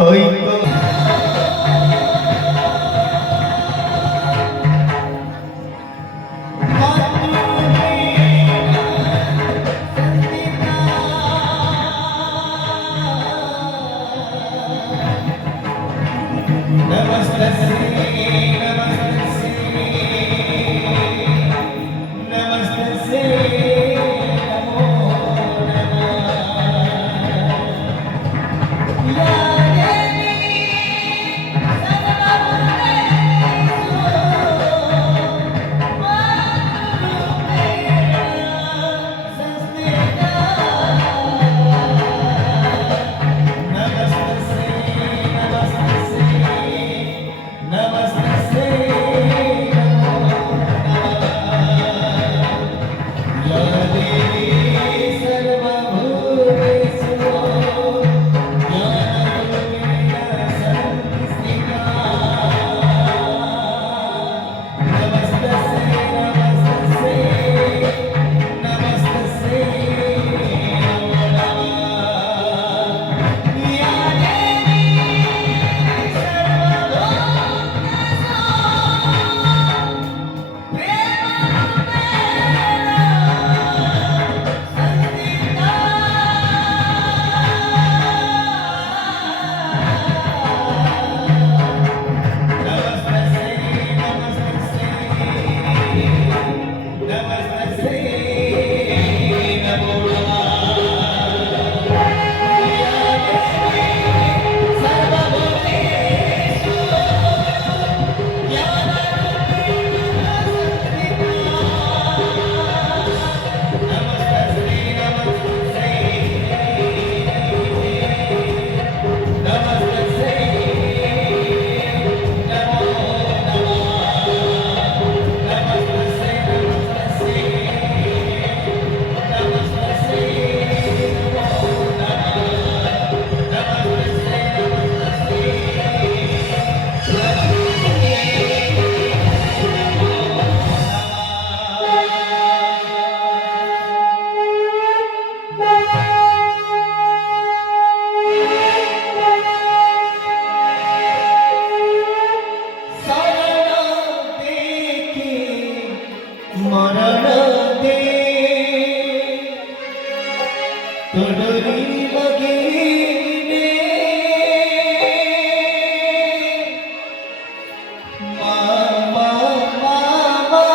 হইতো মরণ দে তোড়ি বগিনে মামা মামা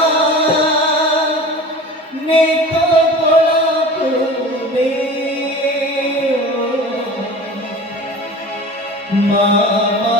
নে তো পড়াবে মামা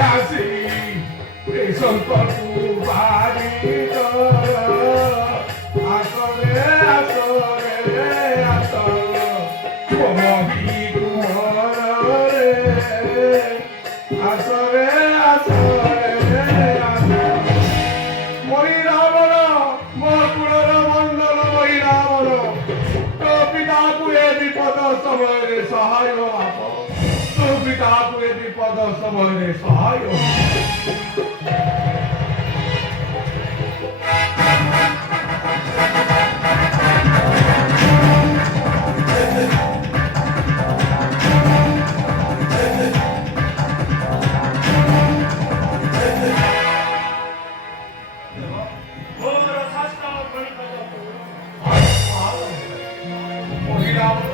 হাসি এই সম্পর্ক বাড়িত আসরে আসরে আসর মহি কুমর রে আসরে আসরে আসর মই রাবণ ମୋ କୁଳର ମଣ୍ଡଳ ମହି ରାବଣ ତୋ ପିତାକୁ ଏ ବିପଦ ସମୟରେ ସହାୟ ହବ ତୋ ପିତାକୁ ଏ ବିପଦ ସମୟରେ ସହାୟ ମୋର ଶାସ୍ତ୍ର ଗଣିତ ମହି ରାବଣ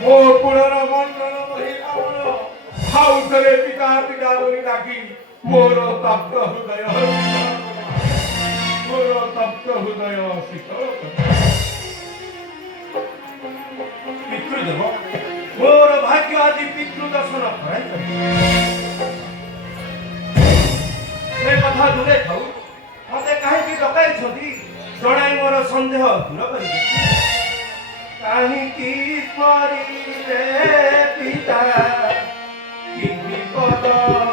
ମୋ କୁଳର ମଣ୍ଡଳ ମହି ରାବଣ ଆଉ ଥରେ ପିତା ପିତା ବୋଲି ଡାକି ମୋର ତପ୍ତ ହୃଦୟ ମୋର ତପ୍ତ ହୃଦୟ ଶୀତଳ ପିତୃଦେବ ମୋର ଭାଗ୍ୟ ଆଜି ପିତୃ ଦର୍ଶନ କରାଇଛନ୍ତି ସେ କଥା ଦୂରେ ଥାଉ ମତେ କାହିଁକି ଡକାଇଛନ୍ତି ଜଣାଇ ମୋର ସନ୍ଦେହ ଦୂର କରିବେ କାହିଁକି କରିଲେ ପିତା କି ବିପଦ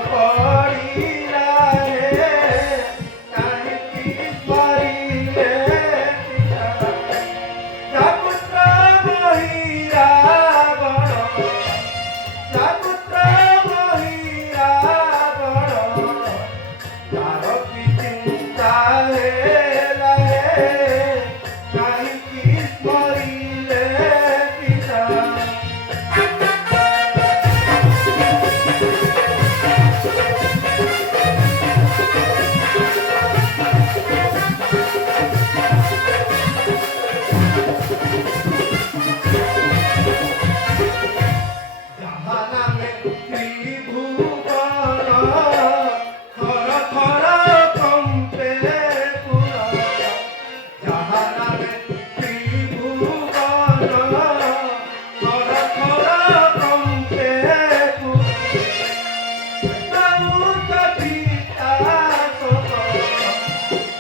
ପଡ଼ିଲା ହେ କାହିଁକି କରିଲେ ପିତା ଜାପୁତ୍ର ମହିରାବଣ ଜାପୁତ୍ର ମହିରାବଣ ତାର କି ଚିନ୍ତା ହେଲା ହେ କାହିଁକି ମରିଲେ ପିତା ଯାହା ନାମେ ତ୍ରିଭୁବନ ଥର ଥର କମ୍ପେ ପୁର ଯାହା ନାମେ ତ୍ରିଭୁବନ ଥର ଥର କମ୍ପେ ପୁର ସେଠାଉତ ପିତା ସତ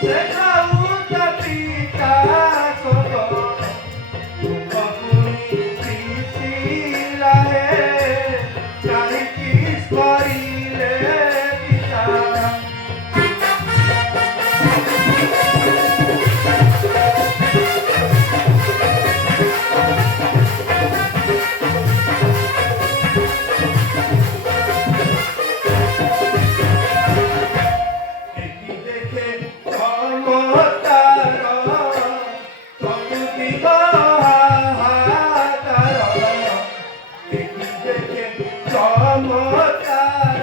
ସେଠାଉତ ପିତା ସତ କରିଲେ ପିତା দেখি দেখে চমৎকার চতুর্দিগ হাহাকার দেখি দেখে চমৎকার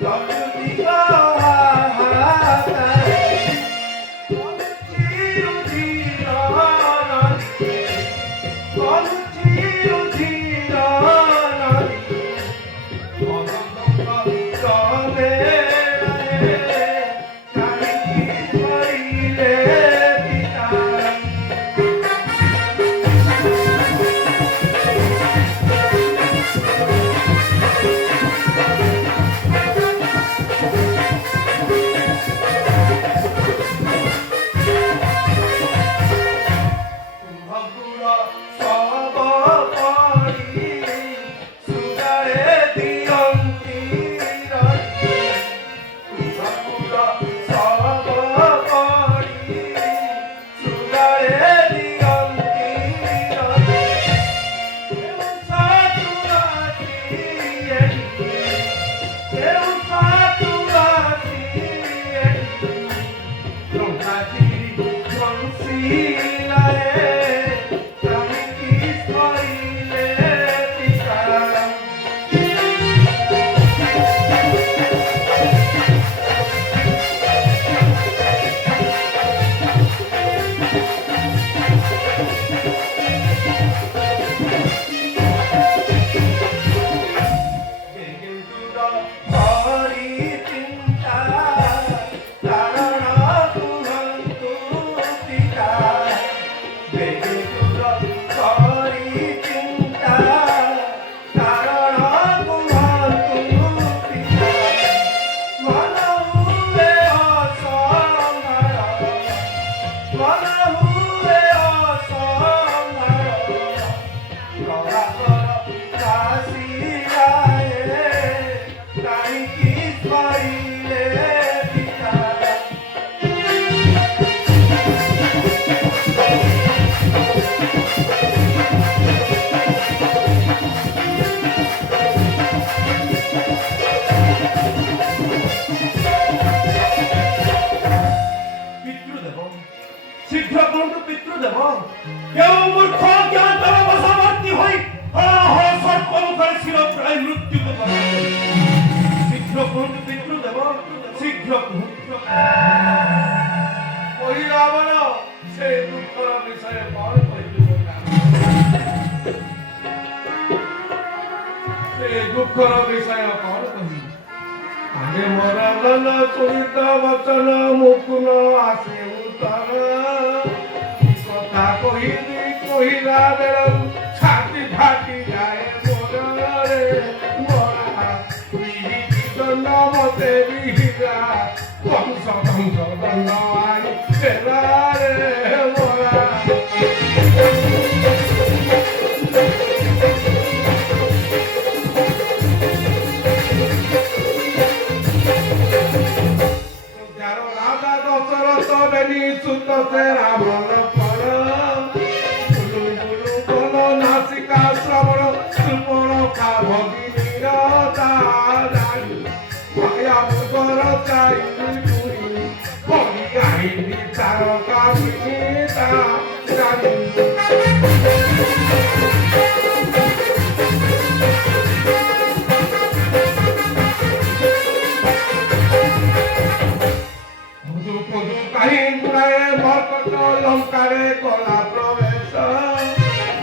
চতুর্দিগ হাহাকার চিরুধির নদী চিরুধির নদী চলে কাহিনী করিলে পিতা ମୃତ୍ୟୁକୁ ବରଣ କରିଛି। ଶୀଘ୍ର କୁହନ୍ତୁ ପିତୃଦେବ, ଶୀଘ୍ର କୁହନ୍ତୁ। ମହିଳାବଣ ସେ ଦୁଃଖର ବିଷୟ କଣ କହିବି କହୁନା? ସେ ଦୁଃଖର ବିଷୟ କଣ କହିବି? ଆଗେ ମୋର ମନ ସୁହିତ ବଚନ ମୁକୁନ ଆସେ ଉତ୍ତର। କଥା କହିବି କହିଲା ବେଳକୁ ଛାତି ଫାଟି ଯାଏ ମୋର ରେ ମୋରା। ବିହିକି ଦଣ୍ଡ ମତେ ବିହିଲା ବଂଶ ବଂଶ ଦଣ୍ଡ ଆଣି ଦେଲା ରେ ମୋରା। রাজা দশরথ বেনি সুত সে রাবণ পর বুলু বুলু বল নাসিকা শ্রবণ সুপর ভগিনীর দানি মায়া মুগর চাই পুরী ভগি আইনি তার কাহিনী তা জানি। লঙ্কারে কলা প্রবেশ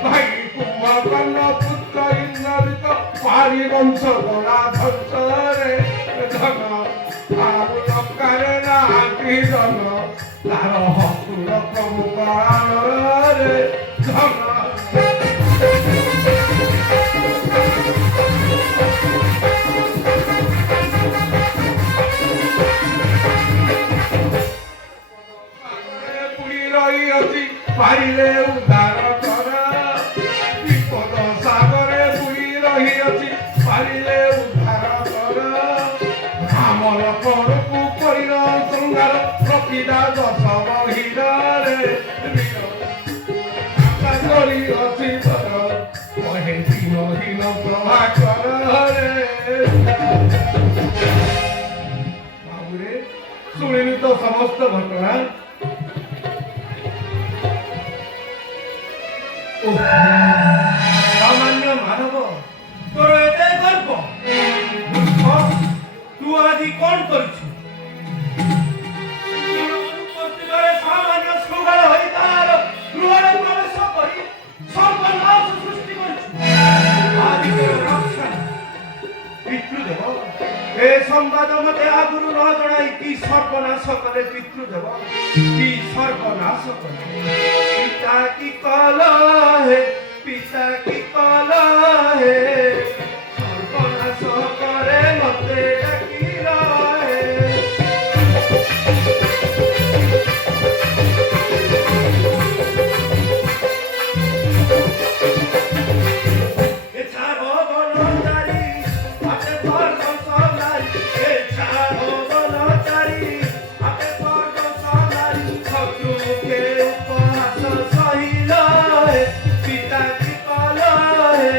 ভাই কুম্ভকর্ণ পুত্র ইন্দ্রজিত পারি বংশ গলা ধ্বংস রে ধন আর লঙ্কারে নাতি জন তার হকুর প্রমুখ রে ধন। পারিলে উদ্ধার কর বিপদ সাগরে বুড়ি রহিଅছি পারিলে উদ্ধার কর। আমার পরকু করিল শৃঙ্গার প্রকৃতা দশ মহিল রে করিଅছি তর কহে দিনহীন প্রভাকর রে। বাবুরে শুনিলি তো সমস্ত ঘটনা। সামান্য মানব তোর এতে গর্ব? তু আদি কোন করিছু? সামান্য শৃঙ্গার হই তার গৃহরে প্রবেশ করি সর্বনাশ সৃষ্টি করিছু। আদি রক্ষা পিতৃদেব এ সংবাদ মতে আগুরু ন জনাই কি সর্বনাশ কলে পিতৃদেব, কি সর্বনাশ কলে। পিতা কি কলা হে, পিতা কি কলা হে, সর্বনাশ করে মতে ডাকিল হে। এ ছাড়ো বনচারী হাতে স্বর্গ সন্ধারী, এ ছাড়ো বনচারী হাতে স্বর্গ সন্ধারী। শত্রুকে উপহাস সহিল হে, পিতা কি কলা হে,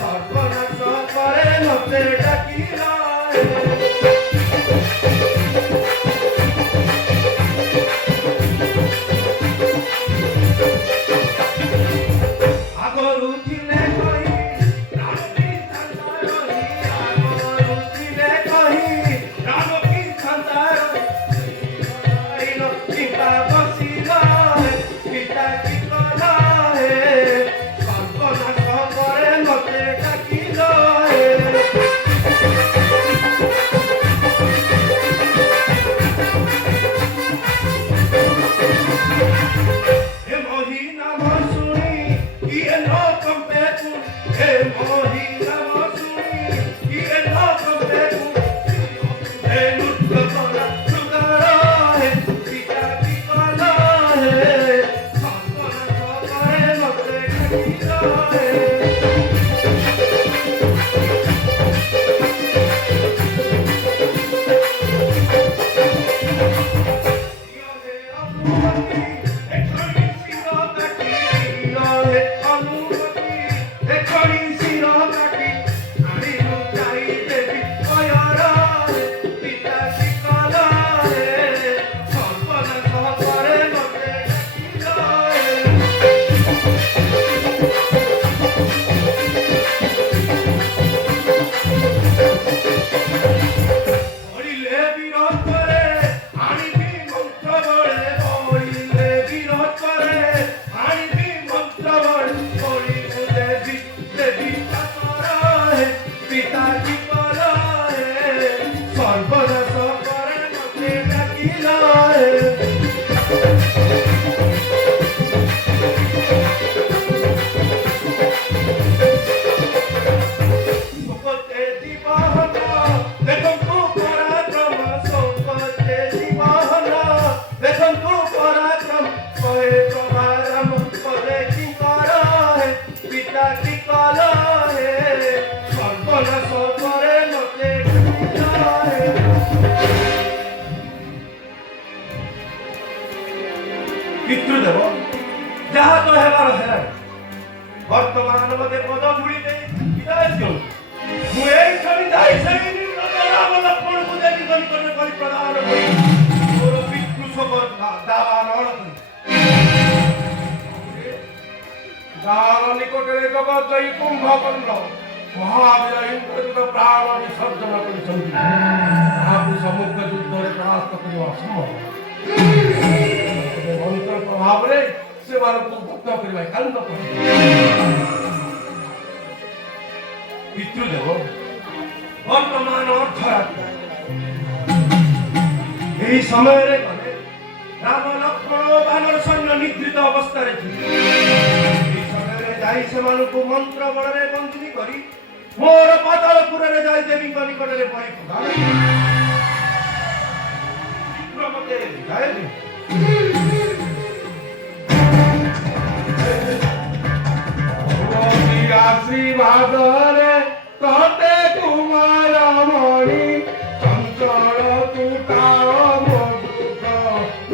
সর্বনাশ করে মতে ডাকিল হে। আগর উঠিলে কহি রাম কি সন্তারহি, আগর উঠিলে কহি রাম কি সন্তারহি। আইল পিতা বসিল হে, পিতা কি কলা হে, সর্বনাশ করে মতে ডাকিল হে। তার নিকটরে জগৎজয়ী কুম্ভকর্ণ মহাবীর ইন্দ্রজিৎ প্রাণ বিসর্জন କରିଛନ୍ତି। ତାହାକୁ ସମୁଦ୍ର ଯୁଦ୍ଧରେ ପରାସ୍ତ କରିବା ଅସମ୍ଭବ। ମନ୍ତ୍ର ପ୍ରଭାବରେ ସେମାନଙ୍କୁ ମୁକ୍ତ କରିବା ଏକାନ୍ତ ପିତୃଦେବ ବର୍ତ୍ତମାନ ଅର୍ଦ୍ଧରାତ୍ରି। ଏହି ସମୟରେ ଗଲେ ରାମ ଲକ୍ଷ୍ମଣ ଓ ବାନର ସୈନ୍ୟ ନିଦ୍ରିତ ଅବସ୍ଥାରେ ଥିଲେ। ଏହି ସମୟରେ ଯାଇ ସେମାନଙ୍କୁ ମନ୍ତ୍ର ବଳରେ ବନ୍ଦିନୀ କରି ମୋର ପାତାଳପୁରରେ ଯାଇ ଦେବୀଙ୍କ ନିକଟରେ ବଳି ପକାଏ। ଶୀଘ୍ର ମୋତେ ବିଦାୟ ଦିଅ। ଆଶୀର୍ବାଦରେ ତତେ କୁମାର ମଣି ଚଞ୍ଚଳ ତୁଟାଳ ମଧୁକ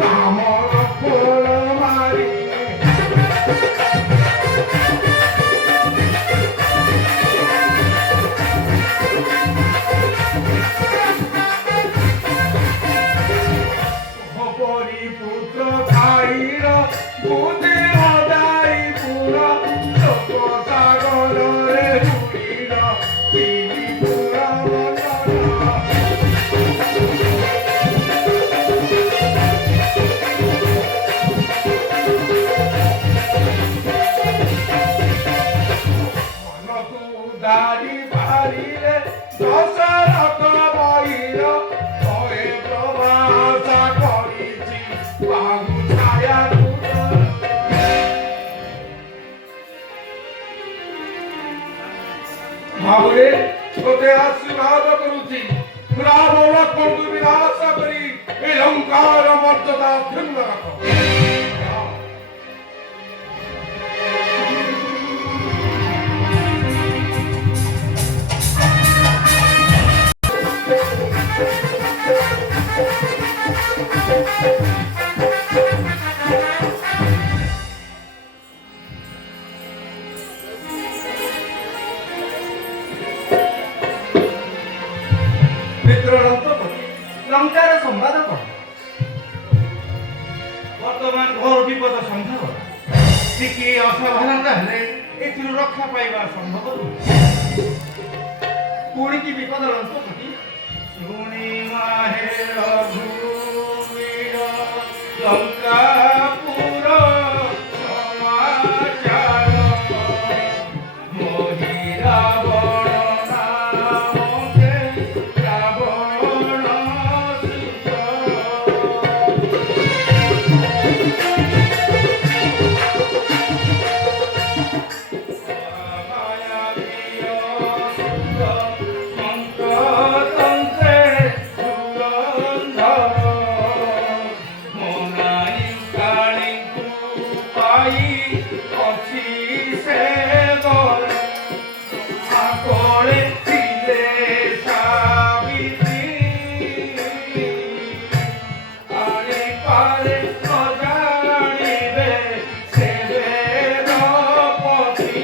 ରାମ ଲକ୍ଷ୍ମଣ ମାରି পুত্র খাইর বুদ্ধি হদাই পুরা লোক সাগরে ঘুরিল তিনি পুরা মনকু দারি পারিলে দশরথ বৈর ভয়ে প্রবাসা করিছি বাহু ছায়া ଭାବରେ ତୋତେ ଆଶୀର୍ବାଦ କରୁଛି। ରାମ ଲକ୍ଷ୍ମଣଙ୍କୁ ବିନାଶ କରି ଏ ଲଙ୍କାର ମର୍ଯ୍ୟାଦା ଅକ୍ଷୁଣ୍ଣ ରଖ। ଲଙ୍କାର ସମ୍ବାଦ କଣ? ବର୍ତ୍ତମାନ ଘୋର ବିପଦ ସମ୍ଭବ। ଟିକିଏ ଅସାବଧାନତା ହେଲେ ଏଥିରୁ ରକ୍ଷା ପାଇବା ସମ୍ଭବ ନୁହେଁ। ପୁଣିକି ବିପଦ ଲଙ୍କପତି ଶୁଣିବା ହେ ରଘୁବୀର ଲଙ୍କାପୁର ସମାଚାର ମୋହି ରାବଣ ନାମକେ ରାବଣ ସୁତ। ମାୟା ପ୍ରିୟ ସୁତ ମନ୍ତ୍ରତନ୍ତେ ଧୁରନ୍ଧର ମନାଇ କାଳୀଙ୍କୁ ପାଇ ଅଛି ସେ ଗରେ। আকলে ছিলে সাবিত্রী আরে পারে ন জানিবে সে বেদপতি।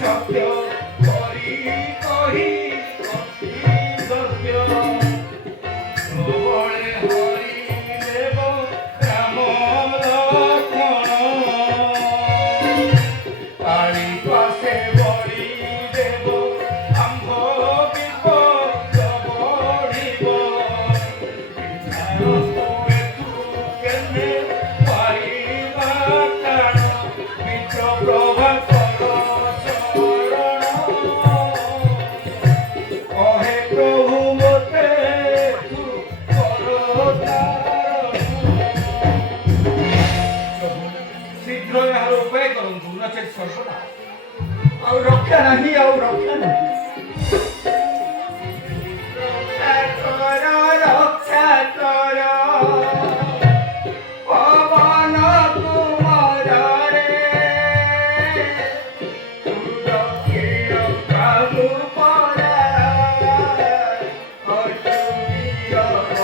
সত্য করি কহি অতি সত্য नहीं और रक्षा नहीं रक्षा करो पवन कुमार रे तुरकीर प्रभु परा अटुवीर वर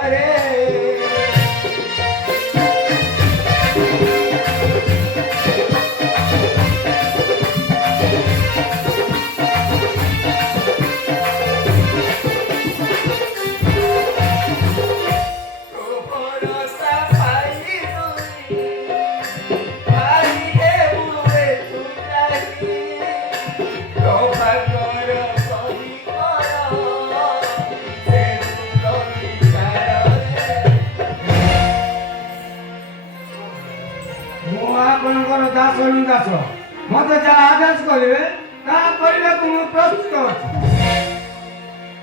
रे ଦାସ ମତେ ଯାହା ଆଦେଶ କରିବେ ତାହା କରିବାକୁ ମୁଁ ପ୍ରସ୍ତୁତ ଅଛି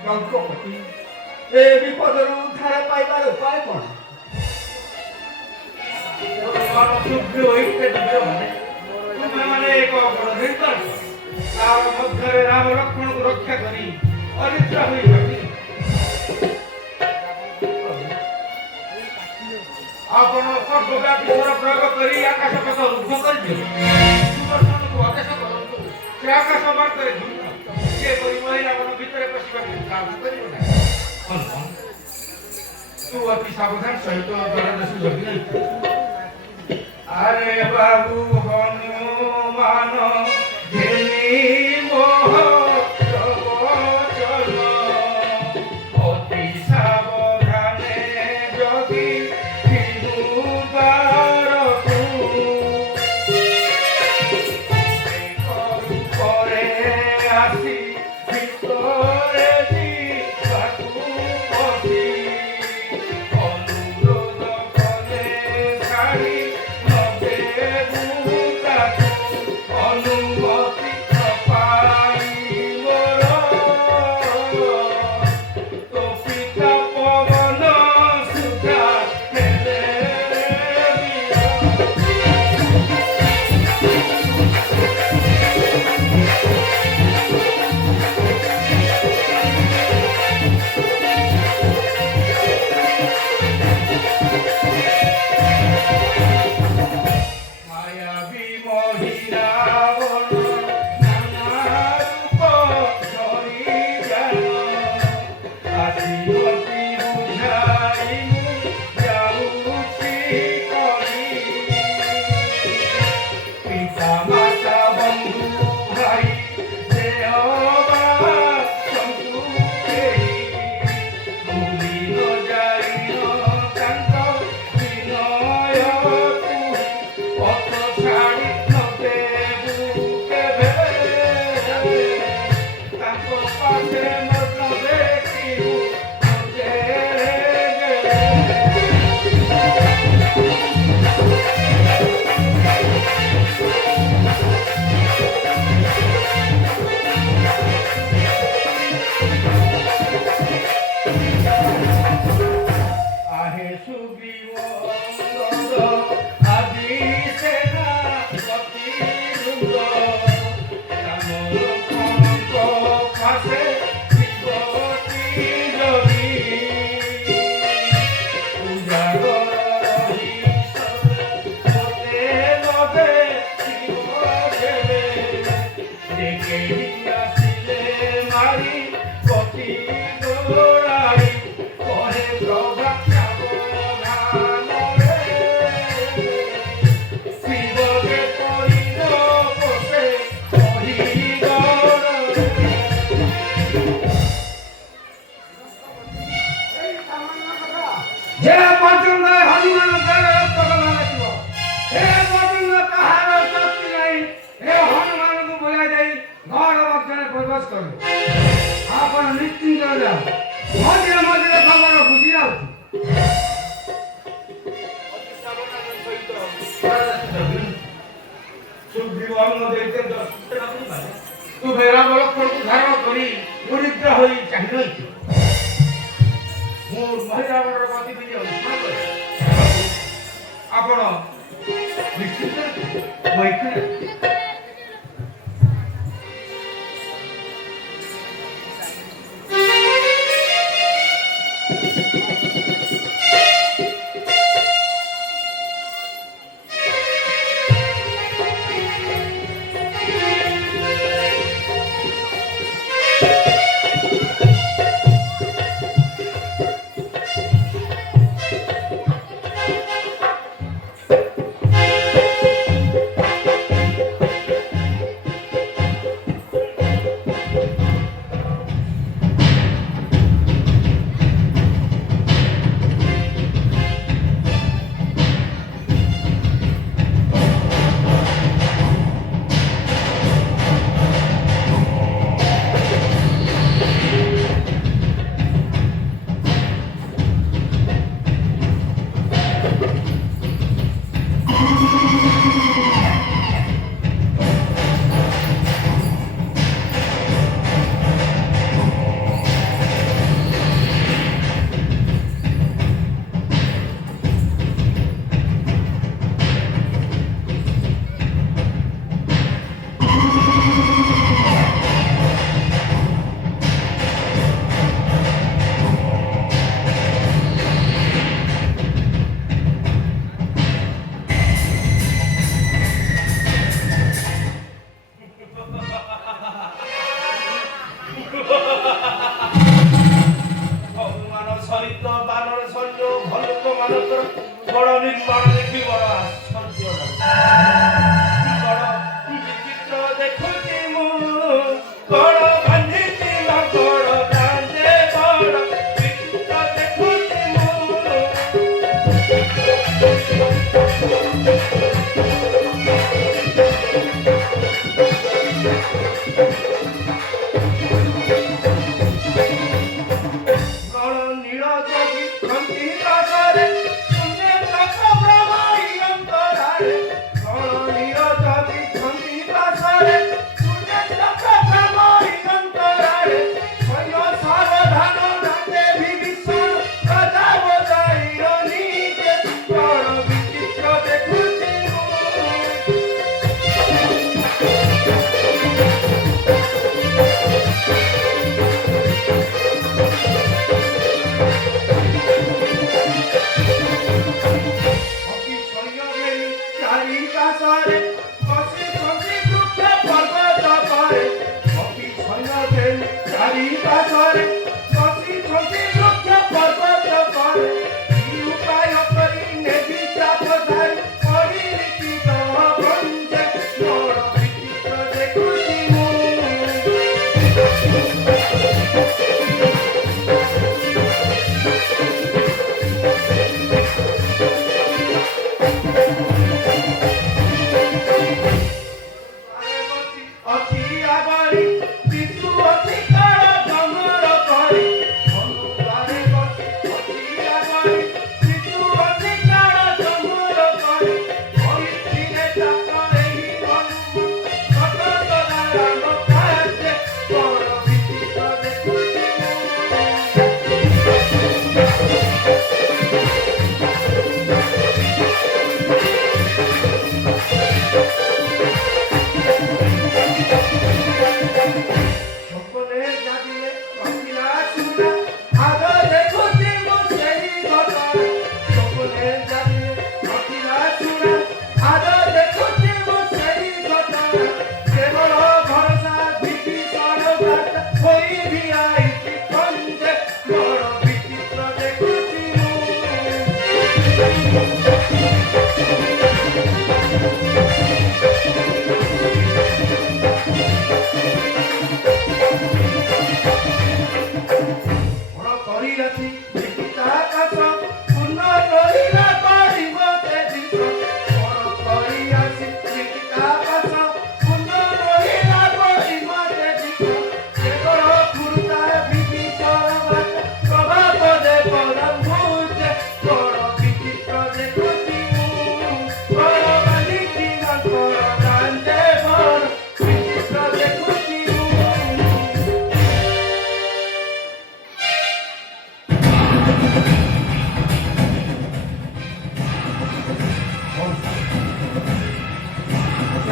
ରଘୁପତି ଏ ବିପଦରୁ ଉଦ୍ଧାର ପାଇବାର ଉପାୟ କଣ ତୁମେମାନେ ଏକ ବଡ଼ ନିର୍ବାଚନ ତାର ମଧ୍ୟରେ ରାମ ଲକ୍ଷ୍ମଣଙ୍କୁ ରକ୍ଷା କରି ଅନିଦ୍ରା ହୋଇଛନ୍ତି ଆପଣ ସର୍ବବ୍ୟାପୀ ସ୍ୱର ପ୍ରୟୋଗ କରି ଆକାଶ ପଥ ରୁଦ୍ଧ କରିଦିଅନ୍ତୁ ସୁଦର୍ଶନକୁ ଆଦେଶ କରନ୍ତୁ ସେ ଆକାଶ ମାର୍ଗରେ ଯେପରି ମହିଳାମାନ ଭିତରେ ପଶିବାକୁ ସାହସ କରିବ ନାହିଁ ତୁ ଅତି ସାବଧାନ ସହିତ ଦରଦେଶ ଜଗି ରହିଛୁ ଆରେ ବାବୁ ହନୁମାନ ଘେନି ମୋହ ପ୍ରବଚନ ଅତି ସାବଧାନେ ଜଗି ବିଭଙ୍ଗ ଦେଇତେ ଦର୍ଶନ କରିପାରେ ତୁ ବେରାମ ଲକ୍ଷ୍ମଣକୁ ଧାରଣ କରି ଦରିଦ୍ର ହୋଇ ଚାହିଁ ରହିଛୁ ମୁଁ ମହିରାବଣର ଗତିବିଧି ଅନୁସରଣ କରେ ଆପଣ ନିଶ୍ଚିତ ବୈଠକ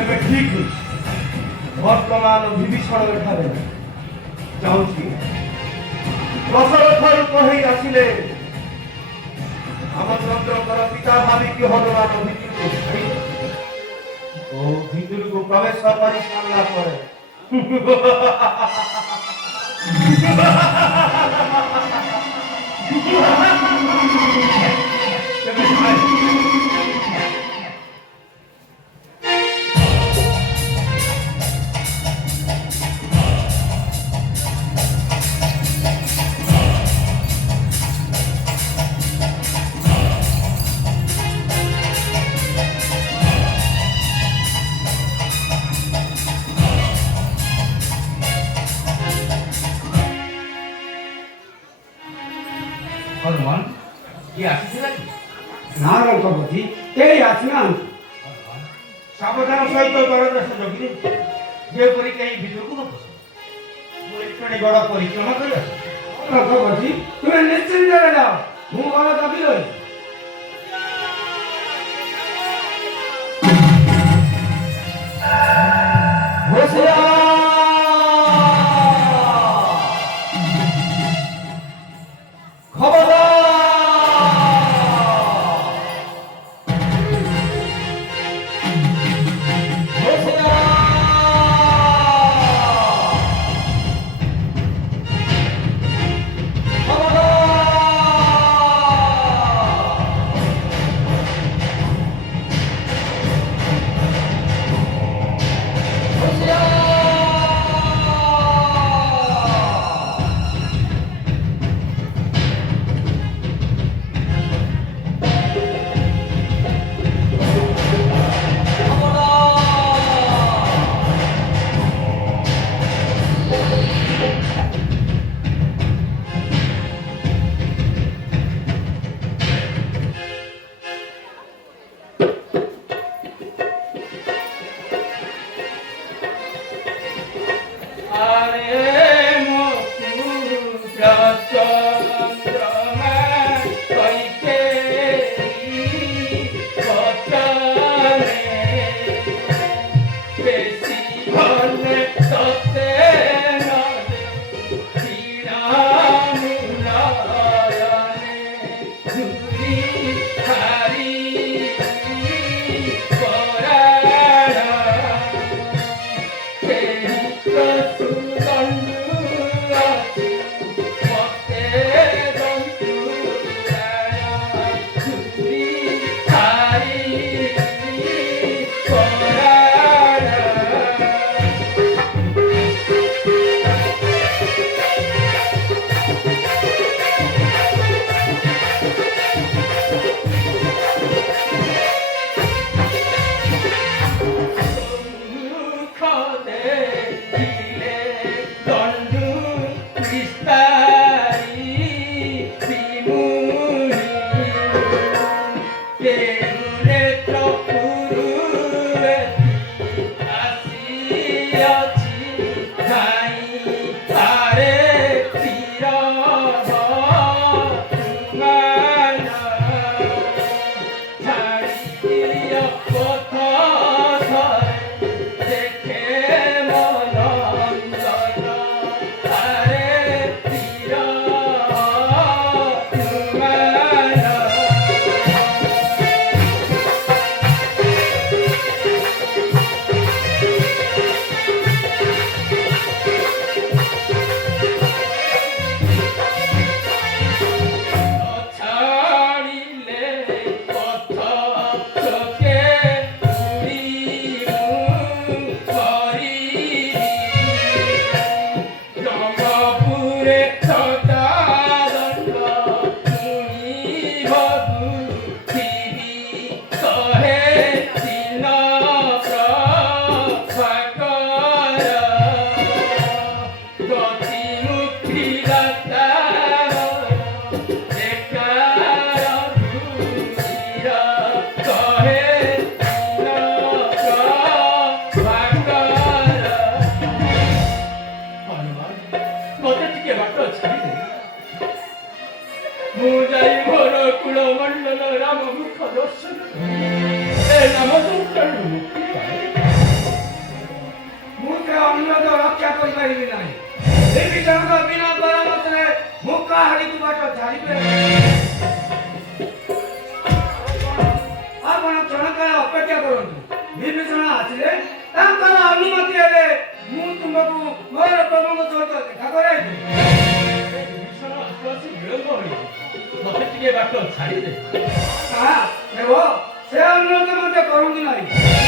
ତେବେ ଠିକ୍ ଅଛି। ବର୍ତ୍ତମାନ ବିଭୀଷଣ ଏଠାରେ ଯାଉଛି। ଦଶରଥ ରୂପ ହେଇ ଆସିଲେ ରାମଚନ୍ଦ୍ରଙ୍କର ପିତା ଭାବିକି ହନୁମାନ ଭିତରକୁ ପ୍ରବେଶ କରି ସାରିଲା ପରେ হনুমান কি আসিছিলেন? না রঙ্কপতি কেହି ଆସିନାହାନ୍ତି। ସାବଧାନ ସହିତ ଦରଦେଶ ଜଗିରେ ଯେପରି କେହି ଭିତରକୁ ନ ପଶେ। ମୁଁ ଏକ୍ଷଣି ଗଡ଼ ପରିକ୍ରମା କରି ଆସୁଛି। ରଙ୍ଗପତି ତୁମେ ନିଶ୍ଚିନ୍ତରେ ଯାଅ, ମୁଁ ଗଡ଼ ଜଗି ରହିଛି। ପକ୍ଷେ ଅନୁରୋଧ ରକ୍ଷା କରିପାରିବି ନାହିଁ। ବିଭୀଷଣଙ୍କ ବିନା ପରାମର୍ଶରେ ମୁଁ କାହାରିକୁ ବାଟ ଛାଡ଼ିବେ? ଆପଣ କ୍ଷଣକାଳ ଅପେକ୍ଷା କରନ୍ତୁ। ବିଭୀଷଣ ଆସିଲେ ତାଙ୍କର ଅନୁମତି ହେଲେ ମୁଁ ତୁମକୁ ମୋର ପ୍ରଭୁଙ୍କ ସହିତ ଦେଖା କରାଇବି। ଭୀଷଣ ଆସୁ ଆସୁ ବିଳମ୍ବ ହୋଇଛି, ମତେ ଟିକେ ବାଟ ଛାଡ଼ିଦେ। ତାହା ଦେବ, ସେ ଅନୁରୋଧ ମଧ୍ୟ କରନ୍ତୁ ନାହିଁ।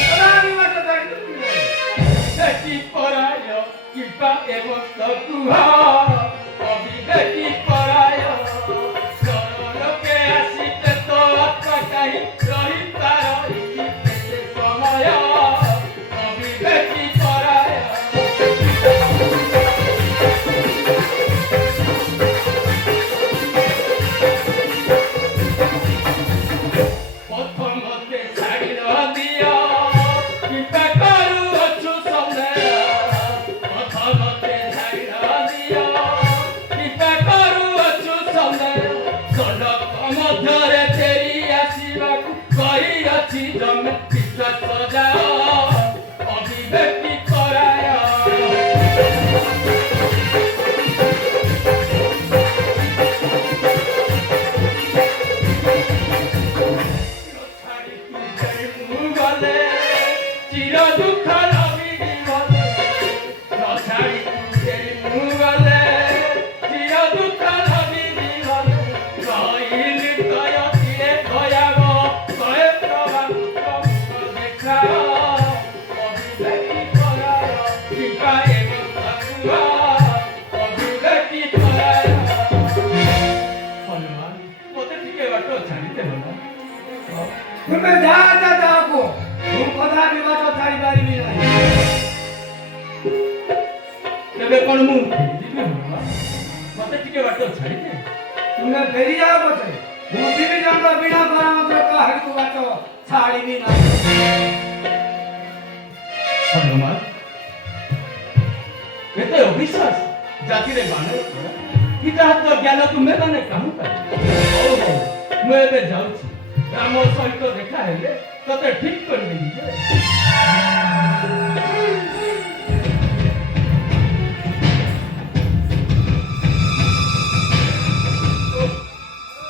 କଦାପି ବାଟ ଛାଡ଼ିଦେବି ନାହିଁ। ବେଟି ପରାୟ କିମ୍ବା ଏବଂ କୁହ ଅବିବେକୀ ପରାୟ ସର ଲୋକେ ଆସିତେ ତ ଅଟକାଇ ରହିପାର କେତେ ସମୟ ଅବିବେକୀ ପରାୟ ପ୍ରଥମତେ ଛାଡ଼ି ନ ଦିଅ କିମ୍ବା କରୁଅଛୁ ସନ୍ଦେହ ପ୍ରଥମତେ ଛାଡ଼ି ନ ଦିଅ କିମ୍ବା କରୁଅଛୁ ସନ୍ଦେହ ସଡ଼କ ମଧ୍ୟରେ ଫେରି ଆସିବାକୁ କହିଅଛି ତମେ ବିଶ୍ୱାସ ଯାଅ ଅବିବେକୀ ପରାୟ চির দুঃখ লবিনি বলে নছাড়ি মু গলে চির দুঃখ লবিনি বলে কইলি তয় দিয়ে দয়াব কয়ে প্রভা দেখা অবিবেকী পরায় কৃপা এবং তাকুয়া অবিবেকী পরায় হনুমান মতে টিকে বাট ছাড়িতে হলো ତୁମେ ଯାହା ଯାହାକୁ ମୁଁ କଦାପି ବାଟ ଛାଡ଼ିପାରିବି ନାହିଁ। ତେବେ କଣ ମୁଁ ଫେରିଯିବି ହନୁମାନ? ମତେ ଟିକେ ବାଟ ଛାଡ଼ିଦେ। ତୁମେ ଫେରିଯାଅ ପଛେ ମୁଁ ବିଭୀଷଣଙ୍କ ବିନା ପରାମର୍ଶ କାହାରିକୁ ବାଟ ଛାଡ଼ିବି ନାହିଁ। ହନୁମାନ ଏତେ ଅବିଶ୍ୱାସ ଜାତିରେ ବାଣରେ ପଡ଼ା ପିତାହାତ ଜ୍ଞାନ ତୁମେ ମାନେ କାହୁଁ ପାଇ? ହଉ ହଉ ମୁଁ ଏବେ ଯାଉଛି, ରାମ ସହିତ ଦେଖା ହେଲେ ତତେ ଠିକ କରିଦେବି ଯେ।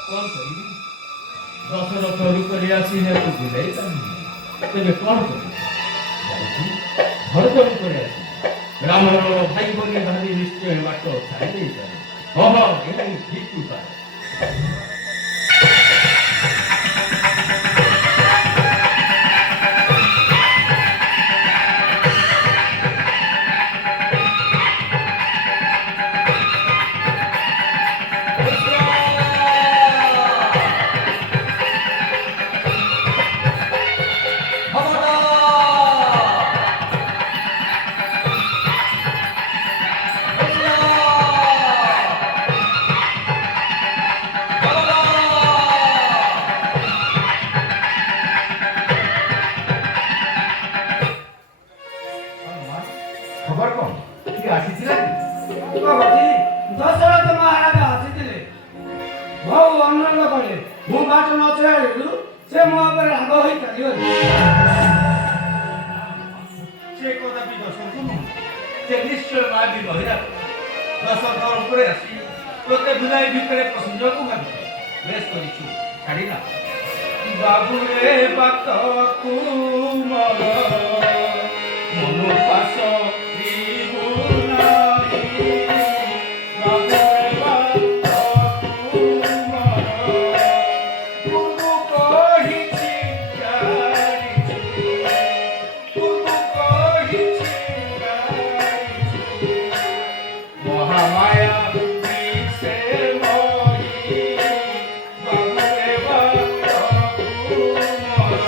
କଣ କରିବି? ଦଶରଥ ରୂପରେ ଆସି ଏହାକୁ ବୁଲାଇ ପାରିବି, ତେବେ କଣ କରିବି? ଯାଉଛି ଭରତ ରୂପରେ ଆସି ରାମର ଭାଇ ବୋଲି ଭାବି ନିଶ୍ଚୟ ବାଟ ଛାଡ଼ି ଦେଇପାରେ। ହଁ ହଁ ଏହା ହିଁ ଠିକ ଉପାୟ। ଖବର କଣ? କିଏ ଆସିଥିଲା କି? ଭଗବତୀ, ଦଶରଥ ମହାରାଜ ଆସିଥିଲେ। ବହୁ ଅନୁରୋଧ କଲେ, ମୁଁ ବାଟ ନ ଛାଡ଼ିଲୁ ସେ ମୋ ଉପରେ ରାଗ ହୋଇ ଚାଲିଗଲେ। ସେ କଦାପି ଦଶରଥ ନୁହଁ, ସେ ନିଶ୍ଚୟ ମାଗି ମହିଳା। ଦଶରଥ ଉପରେ ଆସି ତୋତେ ବୁଲାଇ ଭିତରେ ପସନ୍ଦକୁ ଭାବି ବେଶ କରିଛୁ, ଛାଡ଼ିଲା। ବାବୁରେ ବାଟକୁ ମର ମନ ପାଶ ଦିବୁ ନାହିଁ। ବାବୁରେ ବାଟକୁ ମର ପୂର୍ବୁ କହିଛି ଜାଣିଛୁ, ପୂର୍ବୁ କହିଛି ଜାଣିଛୁ। ମହାମାୟା ବିଷେ ମହି ବାବୁରେ ବାଟକୁ ମର।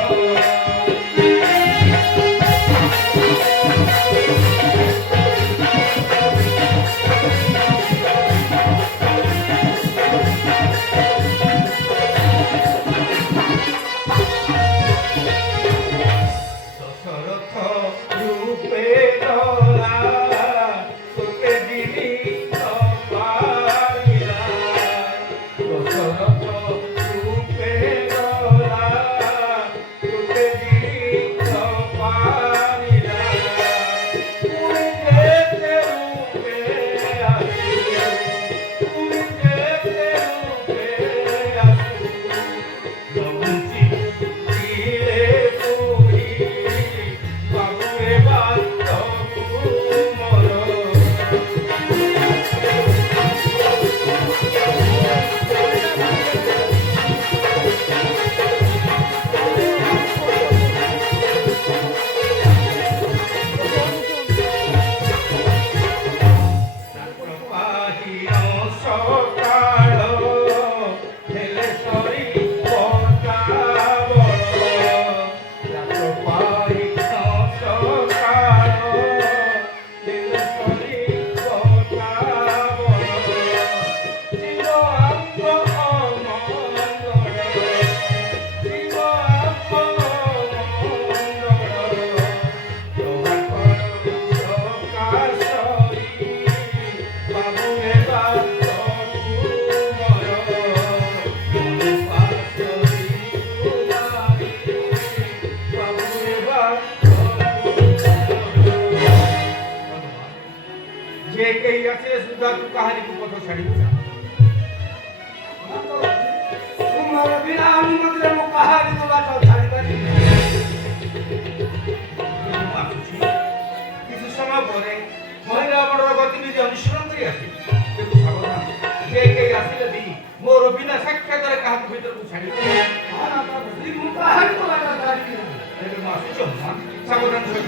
ଯେ କେହି ଆସିଲେ ସୁଦ୍ଧା ତୁ କାହାରିକୁ ପଥ ଛାଡ଼ିବୁ ନା। ତୁମର ବିନା ଅନୁମତିରେ ମୁଁ କାହାରିକୁ ବାଟ ଛାଡ଼ିପାରିବି ନାହିଁ। ମୁଁ ଆସୁଛି। କିଛି ସମୟ ପରେ ମହିରାବଣର ଗତିବିଧି ଅନୁସରଣ କରି ଆସିବି। କିନ୍ତୁ ସାବଧାନ, ଯେ କେହି ଆସିଲେ ବି ମୋର ବିନା ସାକ୍ଷାତରେ କାହାକୁ ଭିତରକୁ ଛାଡ଼ିବି ନାହିଁ। ମୁଁ କାହାରିକୁ ବାଟ ଛାଡ଼ିବି ନାହିଁ। ଏବେ ମୁଁ ଆସୁଛି ହନୁମାନ, ସାବଧାନ ସହିତ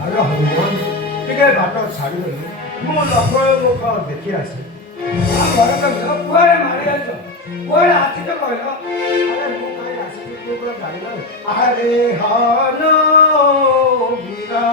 ଆରେ ହନୁମାନ ଟିକେ ବାଟ ଛାଡ଼ିଦେଲୁ, ମୁଁ ଲକ୍ଷ୍ମଣ ମୁଖ ଦେଖି ଆସେ। କୁଆଡ଼େ ମାରି ଆସ, କୁଆଡ଼େ ଆସିଛ କହିଲ? ଆରେ ମୁଁ କାହିଁ ଆସିଛି ତୁ ପୁରା ଜାଣିଲ? ଆରେ ହନ ବୀରା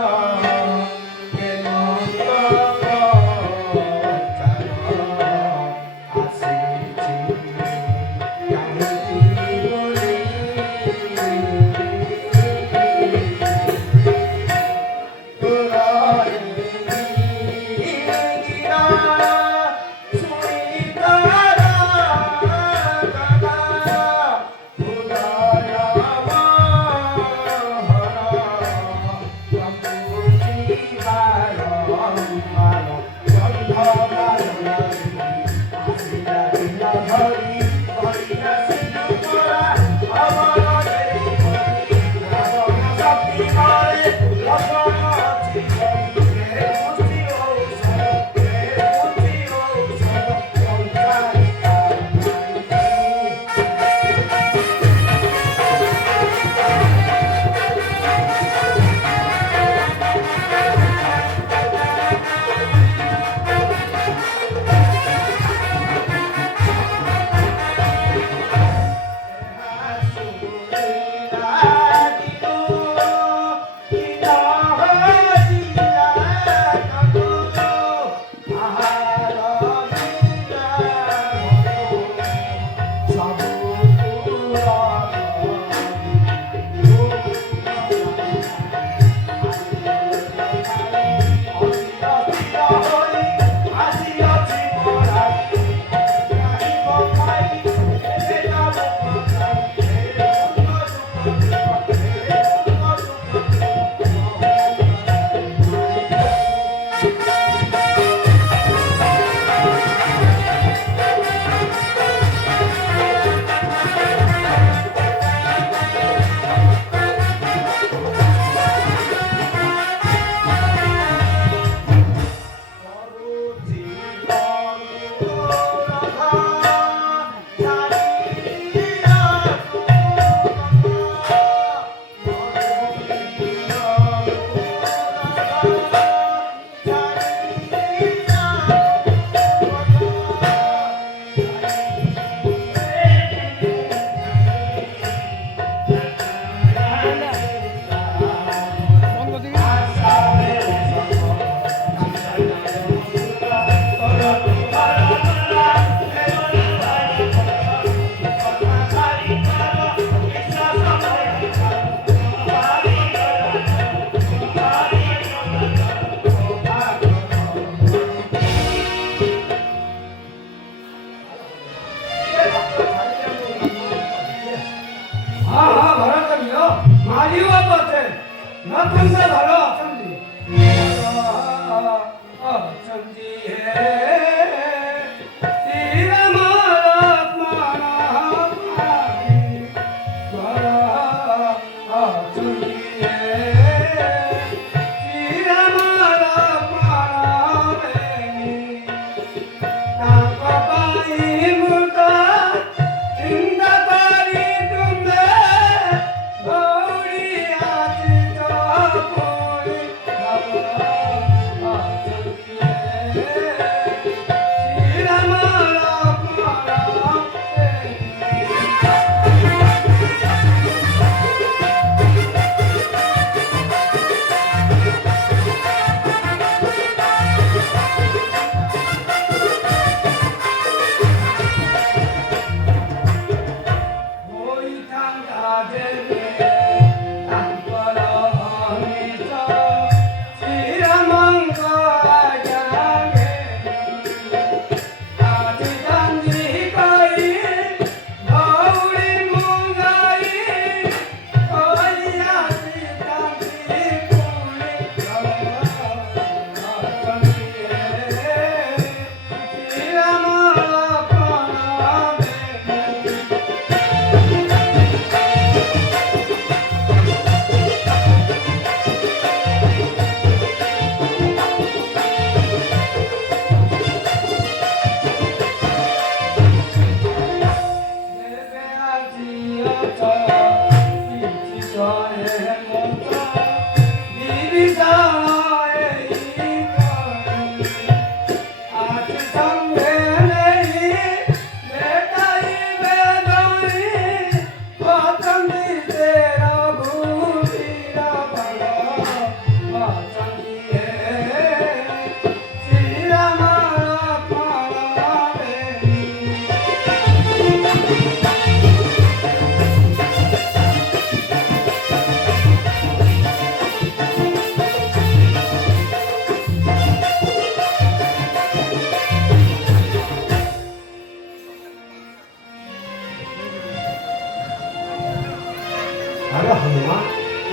श्रीराम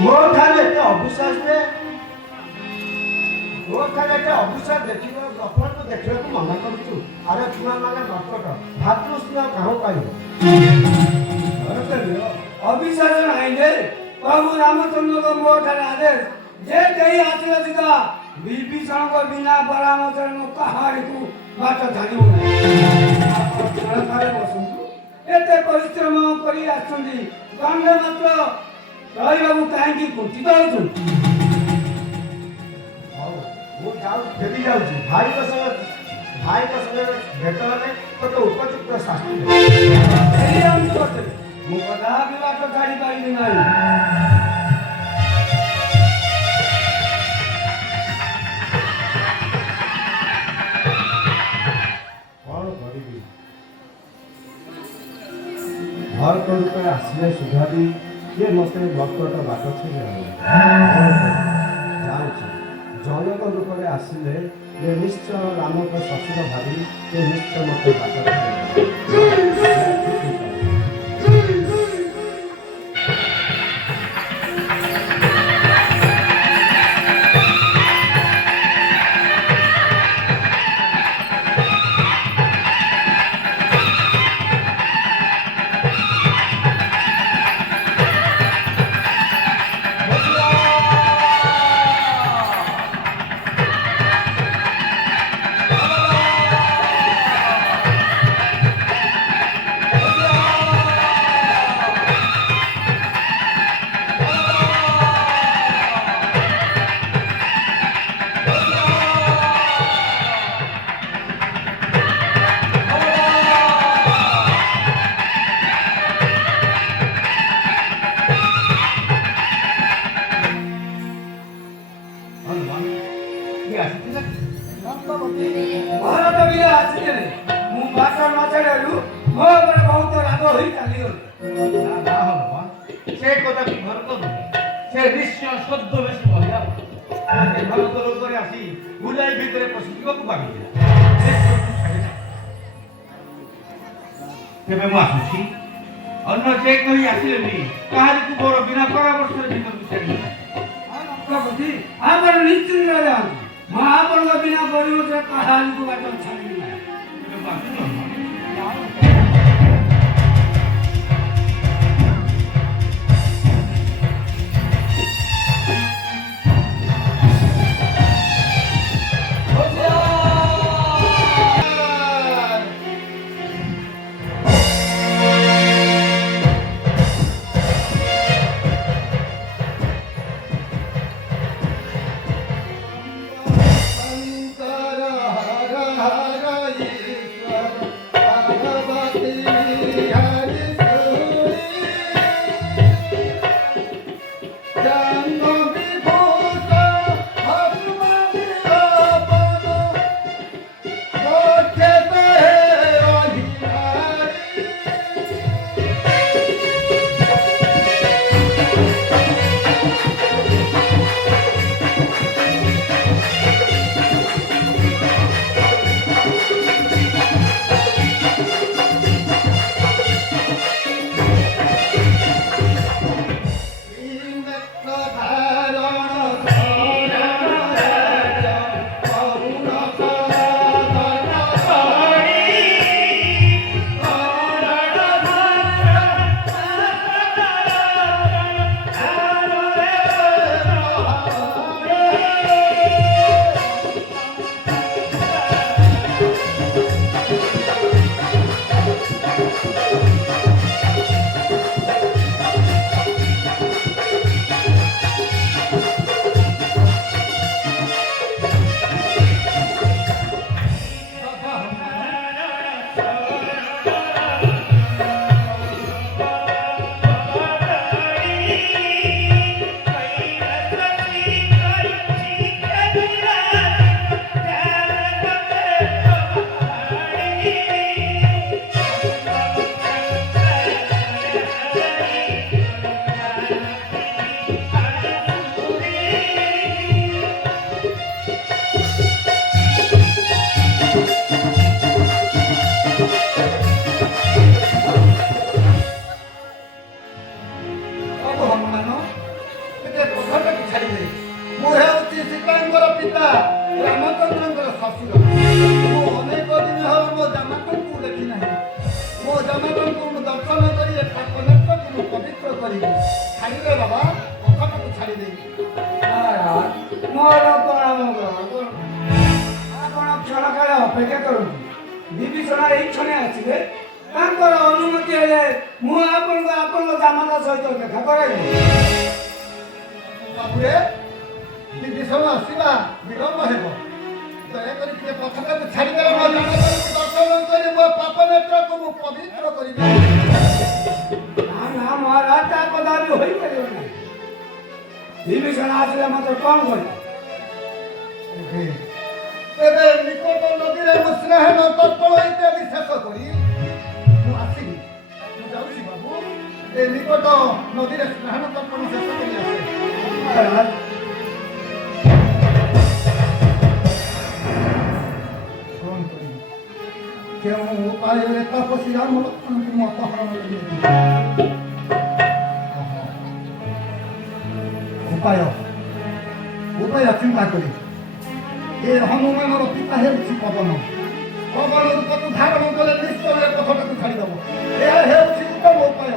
ମୋ ଠାରେ ଏତେ ଅବିଶ୍ୱାସ ଯେ ମୋ ଠାରେ ଏତେ ଅବିଶ୍ୱାସ ଦେଖିବ ଗପକୁ ଦେଖିବାକୁ ମନା କରୁଛୁ। ଆରେ ଛୁଆମାନେ ଗପଟ ଭାତୃ ସ୍ନେହ କାହୁଁ ପାଇବ ଅବିଶ୍ୱାସ ନାହିଁ ଯେ ପ୍ରଭୁ ରାମଚନ୍ଦ୍ରଙ୍କ ମୋ ଠାରେ ଆଦେଶ ଯେ କେହି ଆସିଲେ ସିଧା ବିଭୀଷଣଙ୍କ ବିନା ପରାମର୍ଶରେ ମୁଁ କାହାରିକୁ ବାଟ ଛାଡ଼ିବୁ ନାହିଁ। ବସନ୍ତୁ ଏତେ ପରିଶ୍ରମ କରି ଆସୁଛନ୍ତି ଗଣ୍ଡେ ମାତ୍ର ରହିବାକୁ କାହିଁକି କୁଣ୍ଠିତ ହେଉଛନ୍ତି? ହଉ ମୁଁ ଫେରି ଯାଉଛି। ଭାଇଙ୍କ ସଙ୍ଗେ ଭେଟ ହେଲେ ଗୋଟେ ଉପଯୁକ୍ତ ଶାସ୍ତି ଦେବେ। ମୁଁ କଦାପି ବାଟ ଛାଡ଼ି ପାରିବି ନାହିଁ। କ'ଣ କରିବି? ଭରତ ରୂପରେ ଆସିଲେ ସୁଦ୍ଧା ବି କିଏ ମୋତେ ବକ୍ରଟ ବାଟ ଛାଡ଼ି ଜାଣୁଛି। ଜନକ ରୂପରେ ଆସିଲେ ଯେ ନିଶ୍ଚୟ ରାମଙ୍କ ଶ୍ୱଶୁର ଭାବି ସେ ନିଶ୍ଚୟ ମୋତେ ବାଟ ଭରତ ବୀର ଆସିଲେ ମୁଁ ବାଟ ନ ଛାଡ଼ିବାରୁ ମୋ ଉପରେ ବହୁତ ରାଗ ହୋଇ ଚାଲିଗଲି। ନା ହବ ସେ କଦାପି ଭରତ ନୁହେଁ, ସେ ନିଶ୍ଚୟ ସଦ୍ୟ ବେଶୀ ମହିଳା। ଭରତ ରୂପରେ ଆସି ବୁଲାଇ ଭିତରେ ପଶିଯିବାକୁ ଭାବିଥିଲା। ତେବେ ମୁଁ ଆସୁଛି। ଅନ୍ୟ ଯେ କେହି ଆସିଲେନି କାହାରିକୁ ମୋର ବିନା ପରାମର୍ଶରେ ଭିତରକୁ ଛାଡ଼ିବି ନାହିଁ। ଆପଣ ନିଶ୍ଚିନ୍ତ ଯାଆନ୍ତୁ। ମୁଁ ଆପଣଙ୍କ ବିନା ପରିବର୍ତ୍ତେ କାହାରିକୁ ବାଟ ଛାଡ଼ିବି ନାହିଁ। ତେବେ ମୁଁ ଆସୁଛି। ଅପେକ୍ଷା କରନ୍ତୁ ବିଭୀଷଣ ଏଇ କ୍ଷଣେ ଆସିବେ ତାଙ୍କର ଅନୁମତି ହେଲେ ମୁଁ ଆପଣଙ୍କ ଦାମୋଦର ସହିତ ଦେଖା କରାଇବି। ବାବୁରେ ବିଭୀଷଣ ଆସିବା ବିଳମ୍ବ ହେବ ଦୟାକରି ଟିକେ ପଥଟାକୁ ଛାଡ଼ିଦେଲେ ମୋ ଜଗତକୁ ଦର୍ଶନ କରି ମୋ ପାପ ନେତ୍ରକୁ ମୁଁ ପବିତ୍ର କରିବି। ନା ନା ମହାରାଜ ତା କଥା ବି ହୋଇପାରିବ ନାହିଁ। ବିଭୀଷଣ ଆସିଲେ ମତେ କଣ କରିବ? ଏବେ ନିକଟ ନଦୀରେ ମୁଁ ସ୍ନେହନ ତର୍ପଣ ଇତ୍ୟାଦି ଶେଷ କରି ମୁଁ ଆସିବି। ମୁଁ ଯାଉଛି ବାବୁ ଏ ନିକଟ ନଦୀରେ ସ୍ନେହନ ତର୍ପଣ ଶେଷ କରି ଆସେ। ମହାରାଜ କଣ କରିବି କେଉଁ ଉପାୟରେ ତପସ୍ୱୀ ରାମ ଲକ୍ଷ୍ମଣଙ୍କୁ ମୁଁ ଅପହରଣ କରିବି? ଉପାୟ ଚିନ୍ତା କରି ଏ ହନୁମାନର ପିତା ହେଉଛି ପବନ ରୂପକୁ ଧାରଣ କଲେ ନିଶ୍ଚୟ ପଥଟାକୁ ଛାଡ଼ିଦେବ। ଏହା ହେଉଛି ଉତ୍ତମ ଉପାୟ।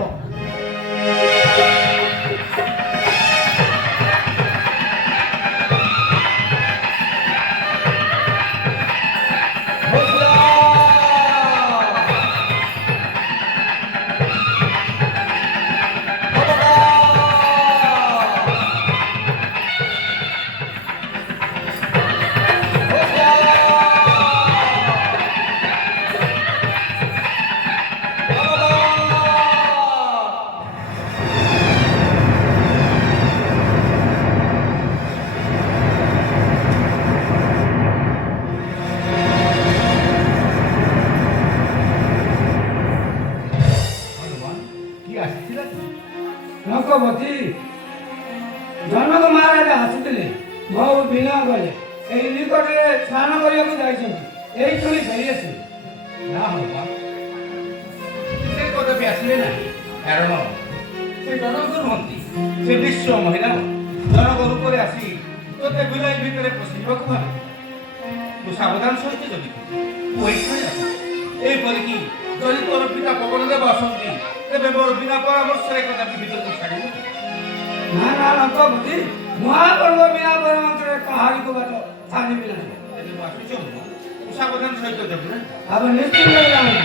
ନକବତୀ ଜନକ ମହାରାଜ ଆସିଥିଲେ ବହୁ ବିନୟ କଲେ ଏଇ ନିକଟରେ ସ୍ନାନ କରିବାକୁ ଯାଇଛନ୍ତି ଏଇ କ୍ଷଣି ଫେରି ଆସିବେ। ନା ହନୁମାନ ସେ କଦାପି ଆସିବେ ନାହିଁ କାରଣ ସେ ଜନକ ନୁହନ୍ତି ସେ ବିଶ୍ୱ ମହିଳା ଜନକ ରୂପରେ ଆସି ତୋତେ ବିଲାଇ ଭିତରେ ପଶିବାକୁ ଭାବେ ତୁ ସାବଧାନ ସହିତ ଜଗିବୁ। ଏଇକ୍ଷଣି ଆସ ଏହିପରିକି ଯଦି ତୋର ପିତା ପବନ ଦେବ ଆସନ୍ତି ତେବେ ମୋର ବିନା ପରାମର୍ଶରେ କଦାପି ଭିତରକୁ ଛାଡ଼ିବୁ। ନା ନା ନକବତୀ ମହାପ୍ରଭୁ ବିନା ପରାମର୍ଶରେ କାହାରିକୁ ବାଟ ଛାଡ଼ିବି ନାହିଁ। ଯଦି ମୁଁ ଆସୁଛି ତୁ ସାବଧାନ ସହିତ ଜଗିବୁ ନା। ଆପଣ ନିଶ୍ଚିନ୍ତ ଯାଆନ୍ତୁ।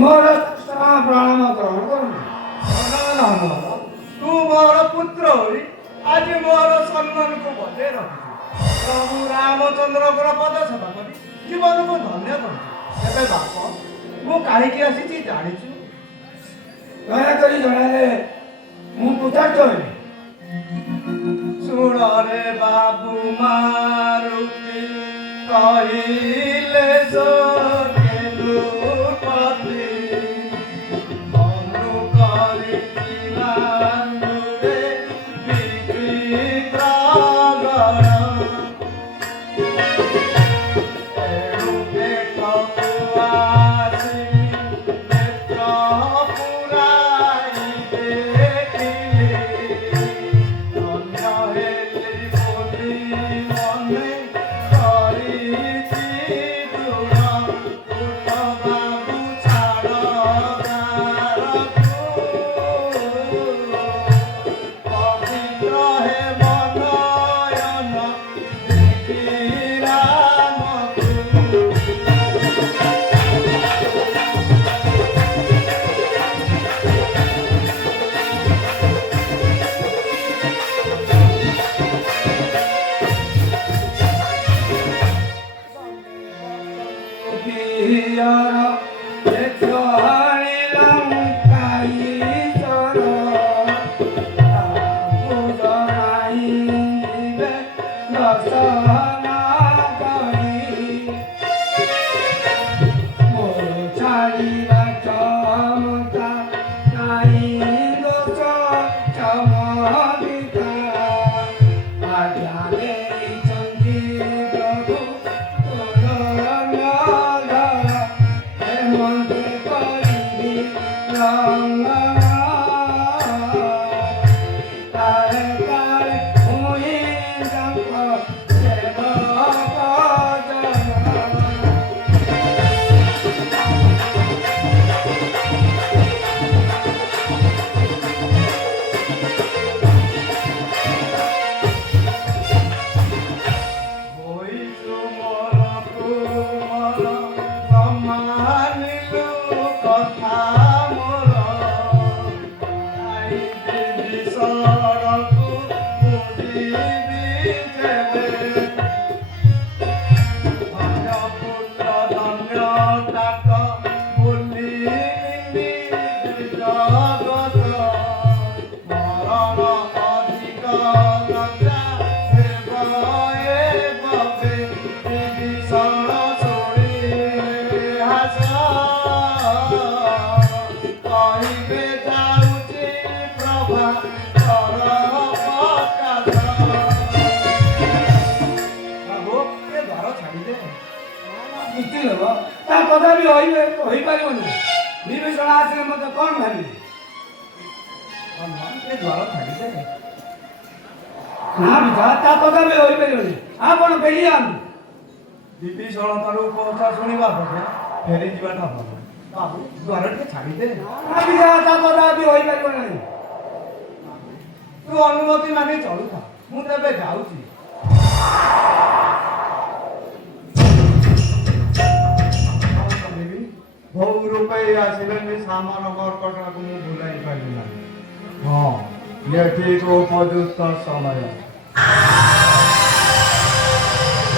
ମୋର ପ୍ରଣାମ ଗ୍ରହଣ କରନ୍ତୁ। ତୁ ମୋର ପୁତ୍ର ହୋଇ ଆଜି ମୋର ସମ୍ମାନକୁ ବଜାୟ ରଖିଛୁ। ପ୍ରଭୁ ରାମଚନ୍ଦ୍ରଙ୍କର ପଦ ସେବା କରି ଜୀବନକୁ ଧନ୍ୟ କରିଛୁ। ଏବେ ବାପ ମୁଁ କାହିଁକି ଆସିଛି ଜାଣିଛୁ? ଦୟାକରି ଜଣାଇଲେ ମୁଁ କୃତାର୍ଥ ହେବି। ଶୁଣରେ ବାବୁ ମାରୁତି କହିଲେ ସକେନ୍ଦୁପତି ମନୁ କରିଛି ମାଣ୍ଡୁରେ ବିଚିତ୍ରଗଣ ଏଣୁ ଦେଖକୁ ଆସି ନେତ୍ର ପୁରାଇ ଦେଖିଲି ଧନ୍ୟ ହେଲି ବୋଲି ମନେ କରିଛି ଦୃଢ଼ ମାରିବା ଚମକା ନାଇଁ ଦୋଷ ଚମକିତା ଆଜ୍ଞା ଦେଇଛନ୍ତି ପ୍ରଭୁ ହେମନ୍ତେ କରିବି ରଙ୍ଗନ ତାରେ ତାରେ ହୁଏ ତାଙ୍କ ସେବକ ଜନ। ହୋଇଛୁ ମୋର ତୁମର ନମାନିଲୁ କଥା ମୋର ଯାଇଦେବି ସଡ଼କୁ ବୁଝିବି କେବେ ଧନ୍ୟ ପୁତ୍ର ଧନ୍ୟ ତାକ ବୁଲିଲି ଜଗତ ମରଣ ଅଧିକ ଲଜ୍ଜା ହେବ ବବେ ବିଭୀଷଣ ଶୁଣିଲେ ହାସ କହିବେ ଯାଉଛି ପ୍ରଭା ତୋର ପ୍ରକାଶ। ବାବୁ ଏ ଦ୍ୱାର ଛାଡ଼ିଦେ। ବୃତ୍ତି ଦେବ ତା କଥା ବି ହୋଇପାରିବନି। ବିଭୀଷଣ ଆସିଲେ ମୋତେ କ'ଣ ଭାବିବେ? ଏ ଦ୍ୱାର ଛାଡ଼ିଦେ। ନା ବିଧା ତା କଥା ବି ହୋଇପାରିବନି। ଆପଣ ବେରିଏ ଯାଆନ୍ତୁ। ବିଭୀଷଣ ଠାରୁ କଥା ଶୁଣିବା ପରେ ଫେରି ଯିବାଟା ଭଲ। ବାବୁ ଦ୍ୱାର ଟିକେ ଛାଡ଼ିଦେ। ନା ବିଧା ତା କଥା ବି ହୋଇପାରିବ ନାହିଁ। ତୁ ଅନୁମତି ମାନି ଚଳୁଥା, ମୁଁ ତେବେ ଯାଉଛି। ବହୁ ରୂପେ ଆସିଲେନି ସାମାନ କର୍କଟକୁ ମୁଁ ଭୁଲାଇ ପାରିବି ନାହିଁ। ହଁ ଇଏ ଠିକ ଉପଯୁକ୍ତ ସମୟ।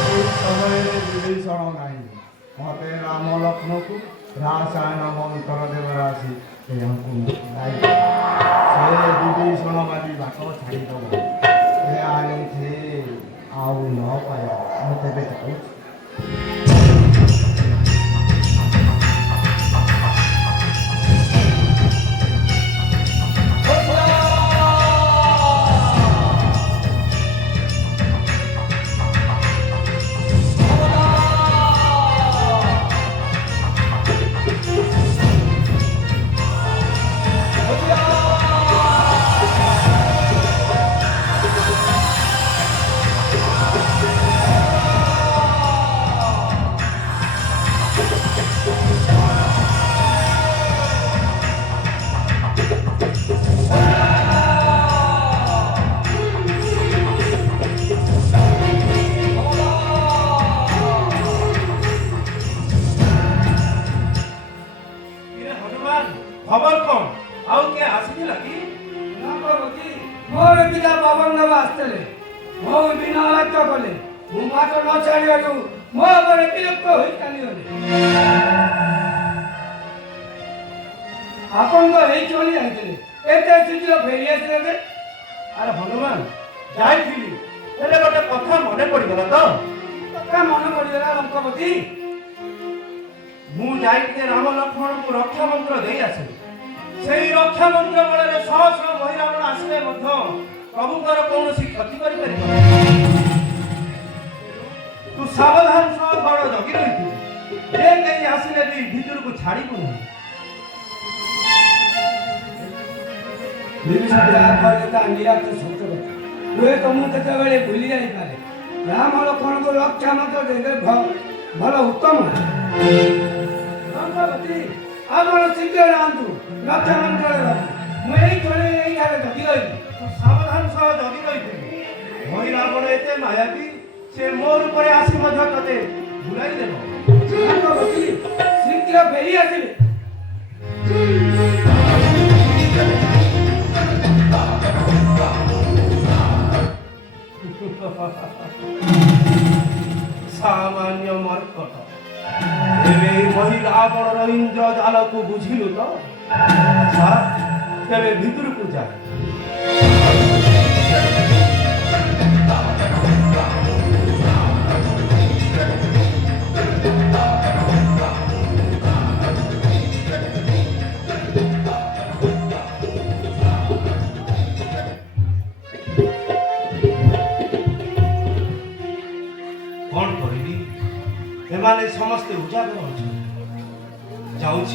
ଏହି ସମୟରେ ବିଭୀଷଣ ନାହିଁ, ମତେ ରାମ ଲକ୍ଷ୍ମଣକୁ ରାସାୟନ ମନ୍ତ୍ର ଦେବାର ଆସି ଏହାକୁ ସେ ବିଭୀଷଣ ବାଜି ବାଟ ଛାଡ଼ିଦବ। ସେ ଆଣିଥେ ଆଉ ନ ପାଏ ମୁଁ ତେବେ ଯାଉଛି। খবর কম ଆଉ କିଏ ଆସିଥିଲା କି? ମୋର ପିଲା ପବନ ଦେବ ଆସିଥିଲେ। ମୋ ବିନା ବାକ୍ୟ କଲେ ମୁଁ ମାତ୍ର ନ ଛାଡ଼ିବାରୁ ମୋ ଉପରେ ବିରକ୍ତ ହୋଇ ଚାଲିଗଲେ। ଆପଣ ତ ହେଇ ଚଳି ଯାଇଥିଲେ, ଏତେ ଶୀଘ୍ର ଫେରି ଆସିଲେ ଯେ? ଆରେ ହନୁମାନ ଯାଇଥିଲି, ହେଲେ ଗୋଟେ କଥା ମନେ ପଡ଼ିଗଲା ତ। କଥା ମନେ ପଡ଼ିଗଲା ଲଙ୍କପତି। ମୁଁ ଯାଇକି ରାମ ଲକ୍ଷ୍ମଣଙ୍କୁ ରକ୍ଷା ମନ୍ତ୍ର ଦେଇ ଆସିଲି। ସେହି ରକ୍ଷା ମନ୍ତ୍ର ବଳରେ ଶହ ଶହ ବହିରାବଣ ଆସିଲେ ମଧ୍ୟ ପ୍ରଭୁଙ୍କର କୌଣସି କ୍ଷତି କରିପାରିବ ନାହିଁ। ତୁ ସାବଧାନ ସହ ବଡ଼ ଜଗି ରହିଥିବୁ, ଯେ କେହି ଆସିଲେ ବି ଭିତରକୁ ଛାଡ଼ିବୁ ନାହିଁ। ବିଭୀଷଣ ଯାହା କହିଲେ ତା ନିରାଟ ସତ୍ୟ କଥା। ହୁଏତ ମୁଁ କେତେବେଳେ ଭୁଲି ଯାଇପାରେ। ରାମ ଲକ୍ଷ୍ମଣଙ୍କୁ ରକ୍ଷା ମନ୍ତ୍ର ଦେଲେ ଭଲ ଉତ୍ତମ। ଆପଣ ଶୀଘ୍ର ଯାଆନ୍ତୁ, ରକ୍ଷା ମନ୍ତ୍ରରେ ରଖୁ। ମୁଁ ଏଇଠାରେ ଜଗି ରହିବି। ତୁ ସାବଧାନ ସହ ଜଗି ରହିଥିବୁ। ବହିରାବଣ ଏତେ ମାୟାବୀ, ସେ ମୋ ରୂପରେ ଆସି ମଧ୍ୟ ତତେ ଭୁଲାଇ ଦେବ। ଶୀଘ୍ର ଫେରି ଆସିବେ। ସାମାନ୍ୟ ମର୍କଟ। ଏବେ ବହିରାବଣର ଇନ୍ଦ୍ରଜାଲକୁ ବୁଝିଲୁ ତ? ତେବେ ଭିତରକୁ ଯା।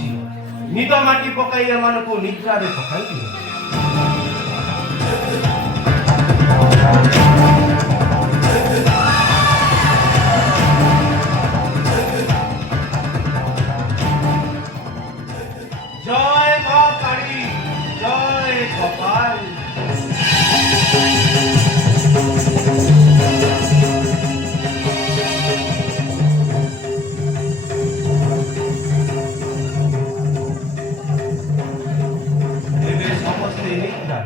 ଯାଉଛି ନିଦ ମାଟି ପକାଇ ଏମାନଙ୍କୁ ନିଦ୍ରାରେ ପକାଇ ଦିଅ। জয় মা কালী, জয় গোপাল। ଏବେ ସମସ୍ତେ ନିଦ୍ରା,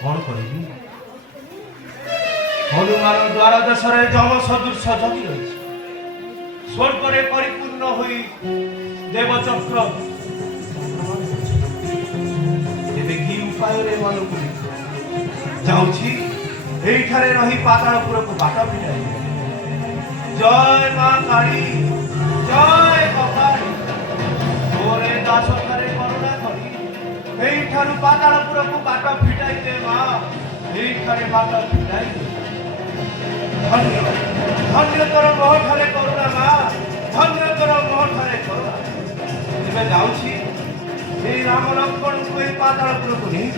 କଣ କରିବି? ହନୁମାନ ଦ୍ୱାର ଦେଶରେ ଯମ ସଦୃଶ ଜଗି ରହିଛି। ସ୍ୱର୍ଗରେ ପରିପୂର୍ଣ୍ଣ ହୋଇ ଦେବଚକ୍ର ଏବେ କି ଉପାୟରେ ଏମାନଙ୍କୁ ଯାଉଛି ଏଇଠାରେ ରହି ପାତାଳପୁରକୁ ବାଟ ଫିଟାଇ। ଜୟ ମା କାଳୀ, ଜୟ ଗୋପାଳ। ତୋରେ ଦାସଠାରେ କରୁଣା କରି ଏଇଠାରୁ ପାତାଳପୁରକୁ ବାଟ ଫିଟାଇ ଦେ ମା, ଏଇଠାରେ ବାଟ ଫିଟାଇ ଦେ। ଧନ୍ୟ ଧନ୍ୟ ତୋର ମୋହଠାରେ କରୁଣା ମା, ଧନ୍ୟ ତୋର ମୋହଠାରେ କରୁଣା। ଏବେ ଯାଉଛି এই রাম লক্ষ্মণকে এই পাতালপুরକୁ নেই।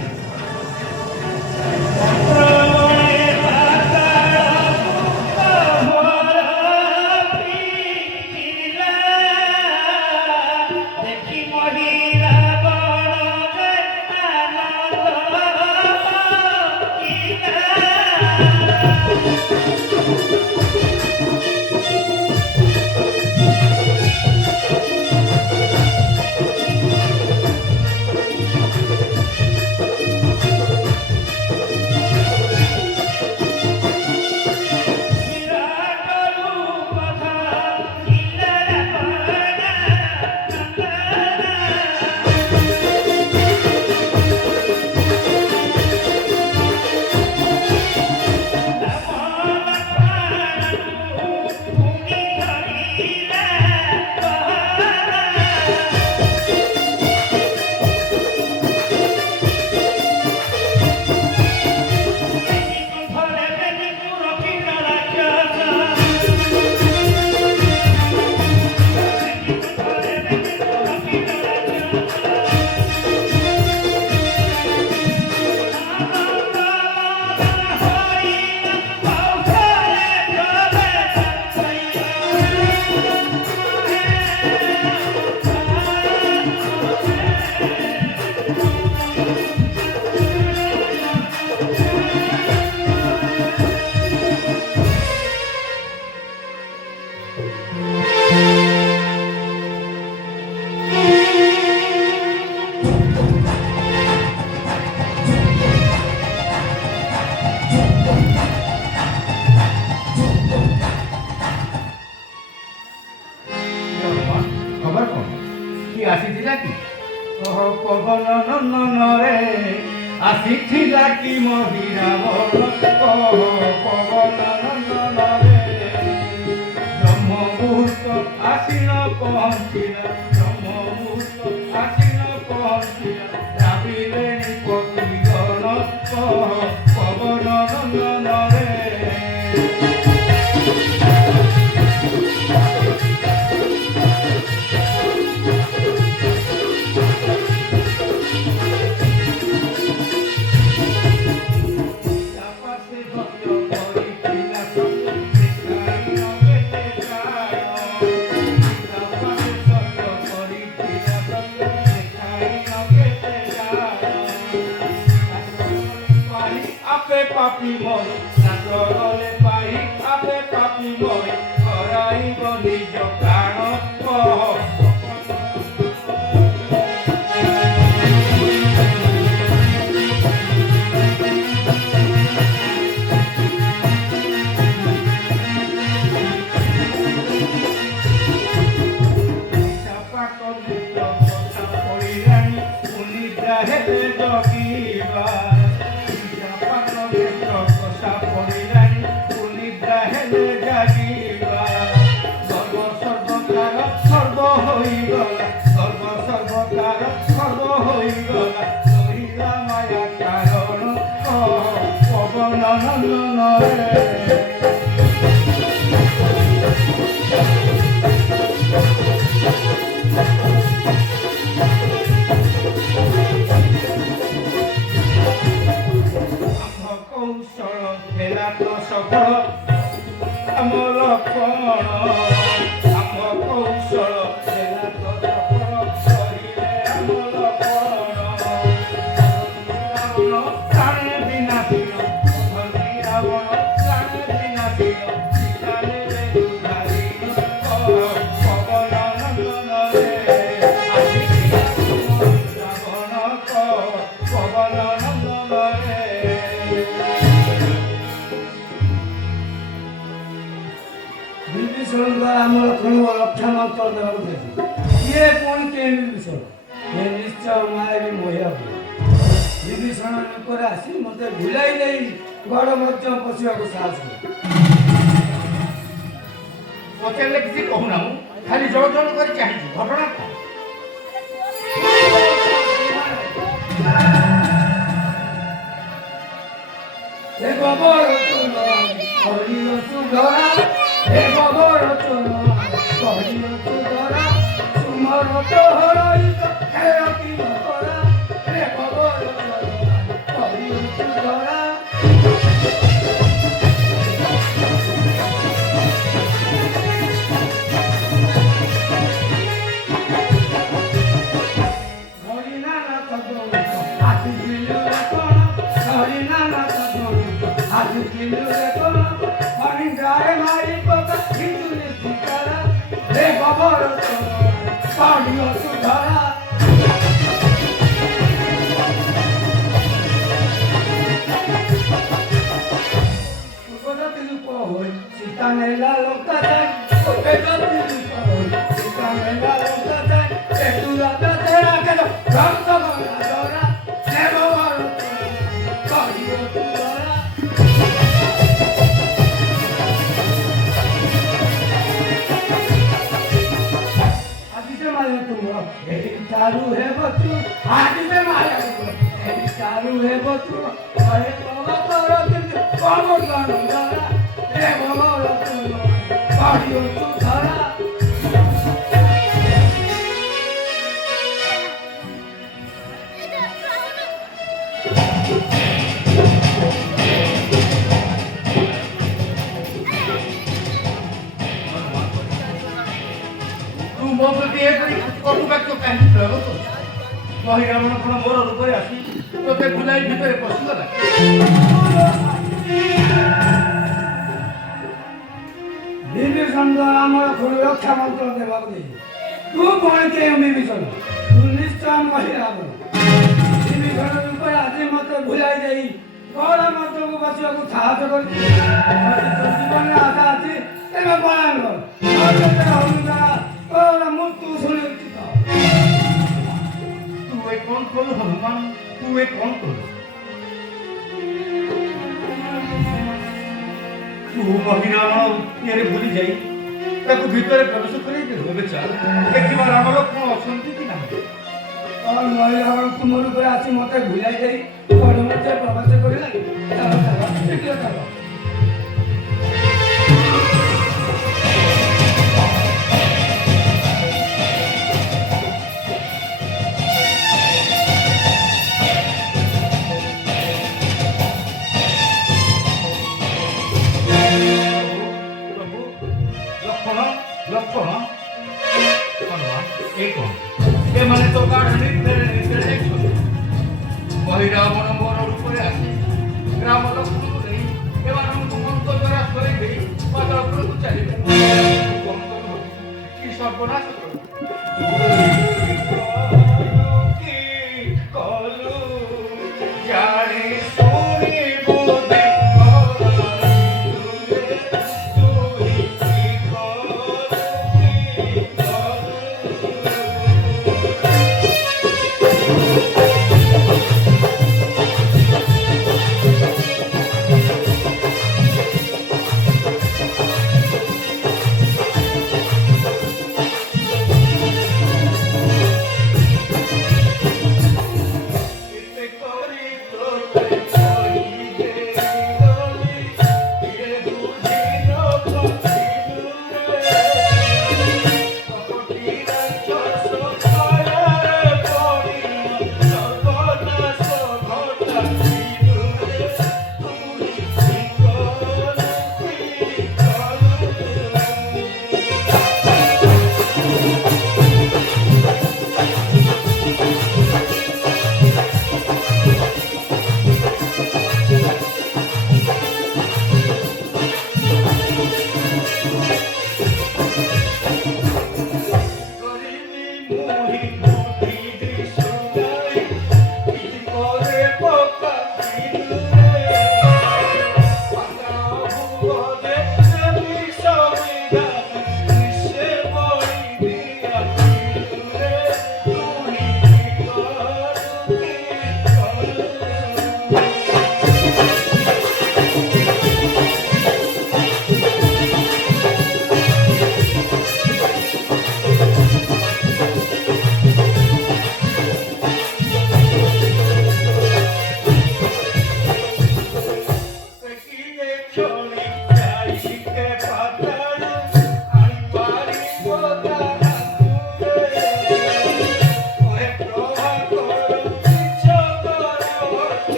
ପବନ ନନରେ ଆସିଥିଲା କି ମହିରା ବଳ ପବନ ନନରେ ବ୍ରହ୍ମ ମୁହୂର୍ତ୍ତ ଆସିନ ପହଞ୍ଚିଲା ବ୍ରହ୍ମ ମୁହୂର୍ତ୍ତ ଆସିନ ପହଞ୍ଚିଲା ରାବିଲେଣି ପତିଗଣ ପବନ ନନରେ পাপি মই নাচলে পাই আপে পাপি মই হরাইব নিজ প্রাণ no. ଆମ କୌଶଳ ହେଲା ତ ସଫଳ ଆମ ଲକ୍ଷଣ ଆମ କୌଶଳ ହେଲା ତ ସଫଳ କରିଲେ ଆମ ଲକ୍ଷଣ ରାବଣ ପ୍ରାଣେ ବିନାଶୀନ ଧରି ରାବଣ ପ୍ରାଣେ ବିନାଶୀନ ସୀତାରେ ଦୁଧାରୀନ ପବନ ନନ୍ଦନରେ ଆସିଥିଲା ରାବଣ ପବନ ନନ୍ଦନରେ ବିଭୀଷଣ ଦ୍ୱାରା ଆମର ଖୁଣ ରକ୍ଷା ମନ୍ତ୍ର ଦେବାକୁ ଦେଇଛି କିଏ ପୁଣି କିଏ ବିଭୀଷଣ ଏ ନିଶ୍ଚୟ ମାୟାବୀ ମହିଳା ବିଭୀଷଣ ଉପରେ ଆସି ମୋତେ ଭୁଲାଇ ଦେଇ ଗଡ଼ ମଧ୍ୟ ପଶିବାକୁ ସାହସ କରେ ପଚାରିଲେ କିଛି କହୁନା ମୁଁ ଖାଲି ଜଳ ଜଳ କରି ଚାହିଁଛି ଘଟଣା କଣ हे गोबर चोरा हरियो सुधरा हे गोबर चोरा हरियो सुधरा सुमर तो हरई हे अति नकरा हे गोबर चोरा हरियो सुधरा हरिना ना तदो आति दिलु कोन हरिना ना तदो आति दिलु कोन हरि गाय मारी पका हिंदुने सिकारा हे गोबर चोरा हरियो सुधरा Kono tilu pohon, sita nela lokta jai. Kono tilu pohon, sita nela lokta jai. Etu lata tera kero, ramta bana dora. Nebo varo kariyo tu dora. Adi se maya tumro, edi charu hai batu. Adi se maya tumro, edi charu hai batu. Hare baba toro tilu, baba gano dora. Nebo varo kariyo tu dora. ତୁ ମୋ ପ୍ରତି ଏପରି କଟୁ ବାକ୍ୟ କାହିଁକି ପ୍ରୟୋଗ କରୁଛୁ କହି ରାବଣ କଣ ମୋର ରୂପରେ ଆସି ତୋତେ ବୁଲାଇ ଭିତରେ ପଶିଗଲା ବିଭୀଷଣ ଦ୍ୱାରା ଆମର ଖୁଣ ରକ୍ଷା ମନ୍ତ୍ର ଦେବାକୁ ଦେଇଛି ତୁ ପୁଣି କେଉଁ ବିଭୀଷଣ ତୁ ନିଶ୍ଚୟ ମହିଳା ହବ ବିଭୀଷଣ ରୂପରେ ଆଜି ମୋତେ ଭୁଲାଇ ଦେଇ ଗଡ଼ ମନ୍ତ୍ରକୁ ବସିବାକୁ ସାହସ କରିଛି ଜୀବନରେ ଆଶା ଅଛି ତେବେ ପଳାୟନ କର ତୋର ମୃତ୍ୟୁ ସୁନିଶ୍ଚିତ ତୁ ଏ କଣ କଲୁ ହନୁମାନ ତୁ ଏ କଣ କଲୁ ତୁ ମହିରାଣ ଇଏରେ ଭୁଲି ଯାଇ ତାକୁ ଭିତରେ ପ୍ରବେଶ କରେଇ ଦେଲୁ ଏବେ ଚାଲ ଦେଖିବା ରାମର କଣ ଅଛନ୍ତି କି ନାହିଁ और महिला तुम रूप आसी मत भुलाई जाई गड़ मध्य प्रवास करला चलो चलो शीघ्र चलो ପ୍ରଭୁ ଲକ୍ଷଣ ଲକ୍ଷଣ ହନୁମାନ ଏ କଣ ଏମାନେ ତ ଗାଢ଼ ନିଦ୍ରାରେ ଯାଇଛନ୍ତି ମହିରାବଣ ମୋର ରୂପରେ ଆସି ଗ୍ରାମ ଲକ୍ଷ୍ମଣକୁ ନେଇ ଏମାନଙ୍କୁ ମନ୍ତ ଦ୍ୱାରା ସରେଇ ଦେଇ ପାଦ ଉପରକୁ ଚାଲିବେ କଣ କରୁ କି ସର୍ବନାଶ କରୁ କଲୁ ଜାଣି ଶୁଣି ବୁଦ୍ଧି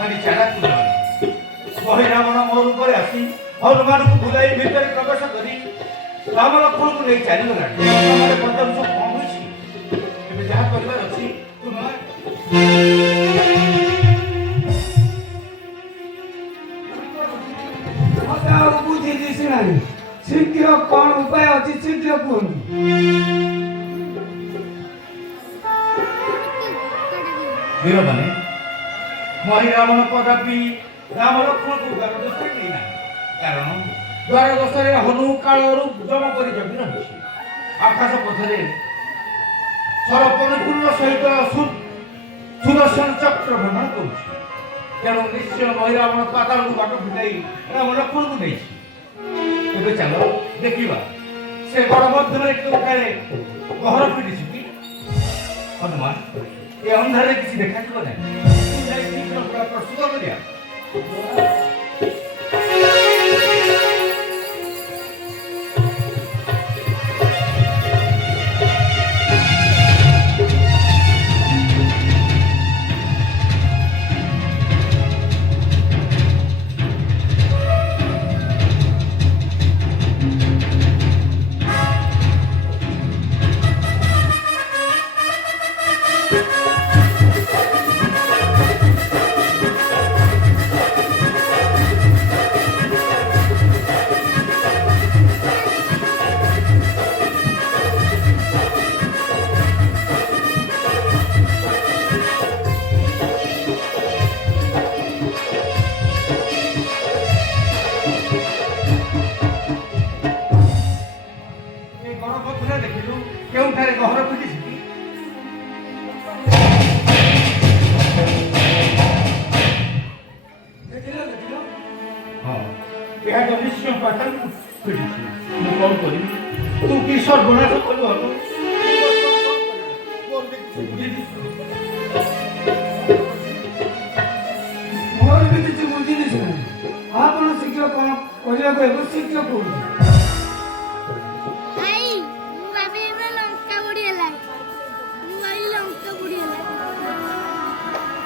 ଭାରି ଚାଲାକ ପିଲାମାନେ। ମହିରାବଣ ମୋର ଉପରେ ଆସି ହନୁମାନଙ୍କୁ ବୁଲାଇ ଭିତରେ ପ୍ରବେଶ କରି ରାମ ଲକ୍ଷ୍ମଣଙ୍କୁ ନେଇ ଚାଲିଗଲାଣି। ତମେ ପଚାରୁଛ କଣ ହୋଇଛି? ଏବେ ଯାହା କରିବାର ଅଛି ତୁମେ ମତେ ଆଉ ବୁଝି ଦିଶି ନାହିଁ। ଶୀଘ୍ର କଣ ଉପାୟ ଅଛି ଶୀଘ୍ର କୁହନ୍ତୁ। ବୀରମାନେ, ମହିରାବଣ କଦାପି ରାମ ଲକ୍ଷ୍ମଣଙ୍କୁ ଦ୍ୱାର ଦୋଷରେ ନେଇନାହିଁ। କାରଣ ଦ୍ୱାର ଦୋଷରେ ହନୁ କାଳରୁ ଜମ କରି ଜଗି ରହିଛି। ଆକାଶ ପଥରେ ସରପରିପୂର୍ଣ୍ଣ ସହିତ ସୁଦର୍ଶନ ଚକ୍ର ଭ୍ରମଣ କରୁଛି। ତେଣୁ ନିଶ୍ଚୟ ମହିରାବଣ ପାତାଳକୁ ବାଟ ଫିଟାଇ ରାମ ଲକ୍ଷ୍ମଣଙ୍କୁ ନେଇଛି। ଏବେ ଚାଲ ଦେଖିବା ସେ ବଡ଼ ମଧ୍ୟରେ କେଉଁଠାରେ ଗହର ଫିଟିଛି କି? ହନୁମାନ, ଏ ଅନ୍ଧାରରେ କିଛି ଦେଖାଯିବ ନାହିଁ। ଯାଇ ଶୀଘ୍ର ପ୍ରସ୍ତୁତ କରିବା। ଦେଖିଲୁ କେଉଁଠାରେ ଗହର ଫିଟିଛି କି? ହଁ, ଏହା ତ ନିଶ୍ଚୟ ପାତାଳକୁ ଫିଟିଛି। ମୁଁ କଣ କରିବି? ତୁ କି ସର୍ବନାଶ କଲୁ ହନୁ? ମୋର ବି କିଛି ବୁଝି ଦିଶି ନାହିଁ। ଆପଣ ଶୀଘ୍ର କଣ କରିବାକୁ ହେବ ଶୀଘ୍ର କୁହନ୍ତୁ।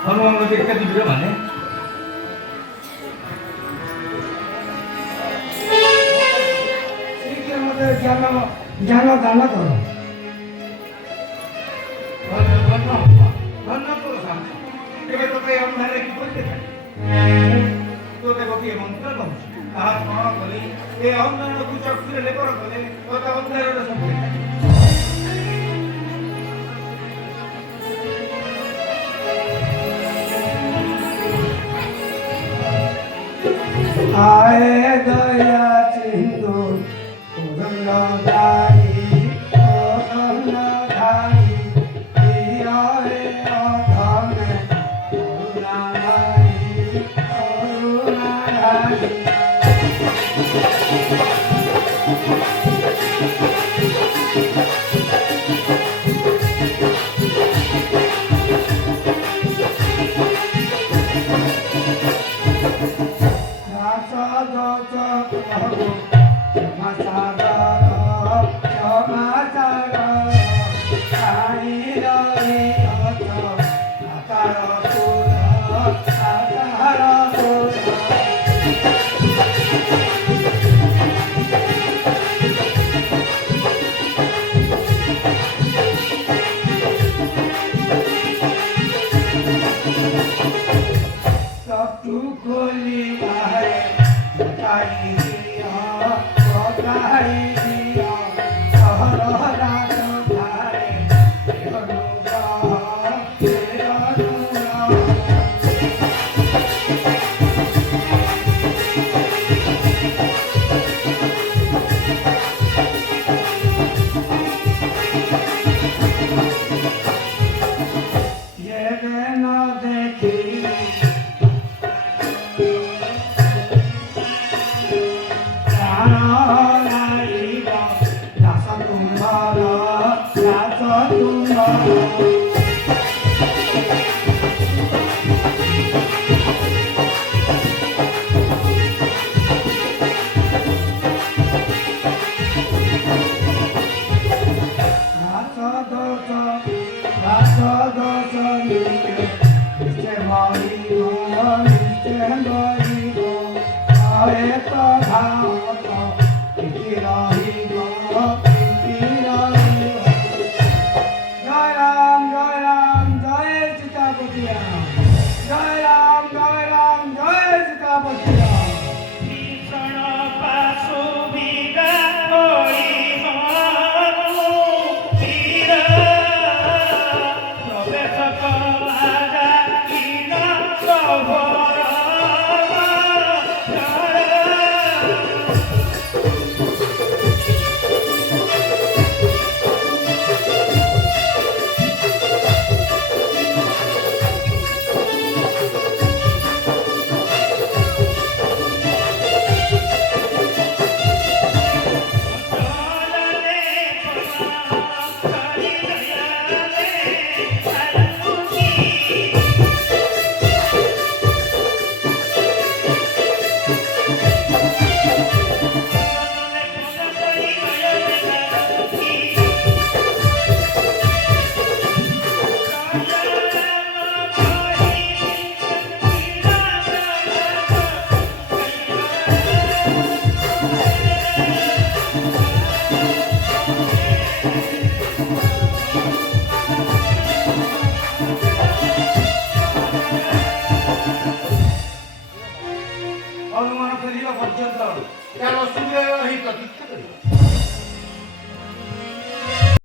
ହନୁମାନ ଦେଖିବା ଦିବିର ମାନେ ଶୀଘ୍ର ମୋତେ ଜ୍ଞାନ ଦାନ କର। ଏବେ ତୋତେ ଅନ୍ଧାରରେ କିପରି ଦେଖାଯିବ? ତୋତେ ଗୋଟିଏ ମନ୍ତ୍ର କହୁଛି, ତାହା ସ୍ମରଣ କରି ଏ ଅନ୍ଧାରକୁ ଚକ୍ଷୁରେ ଲେପନ କଲେ ତୋତେ ଅନ୍ଧାରର ସବୁ ଦେଖାଯିବ। आए दया सिंधु धारी धारी आए अधम करुणाधारी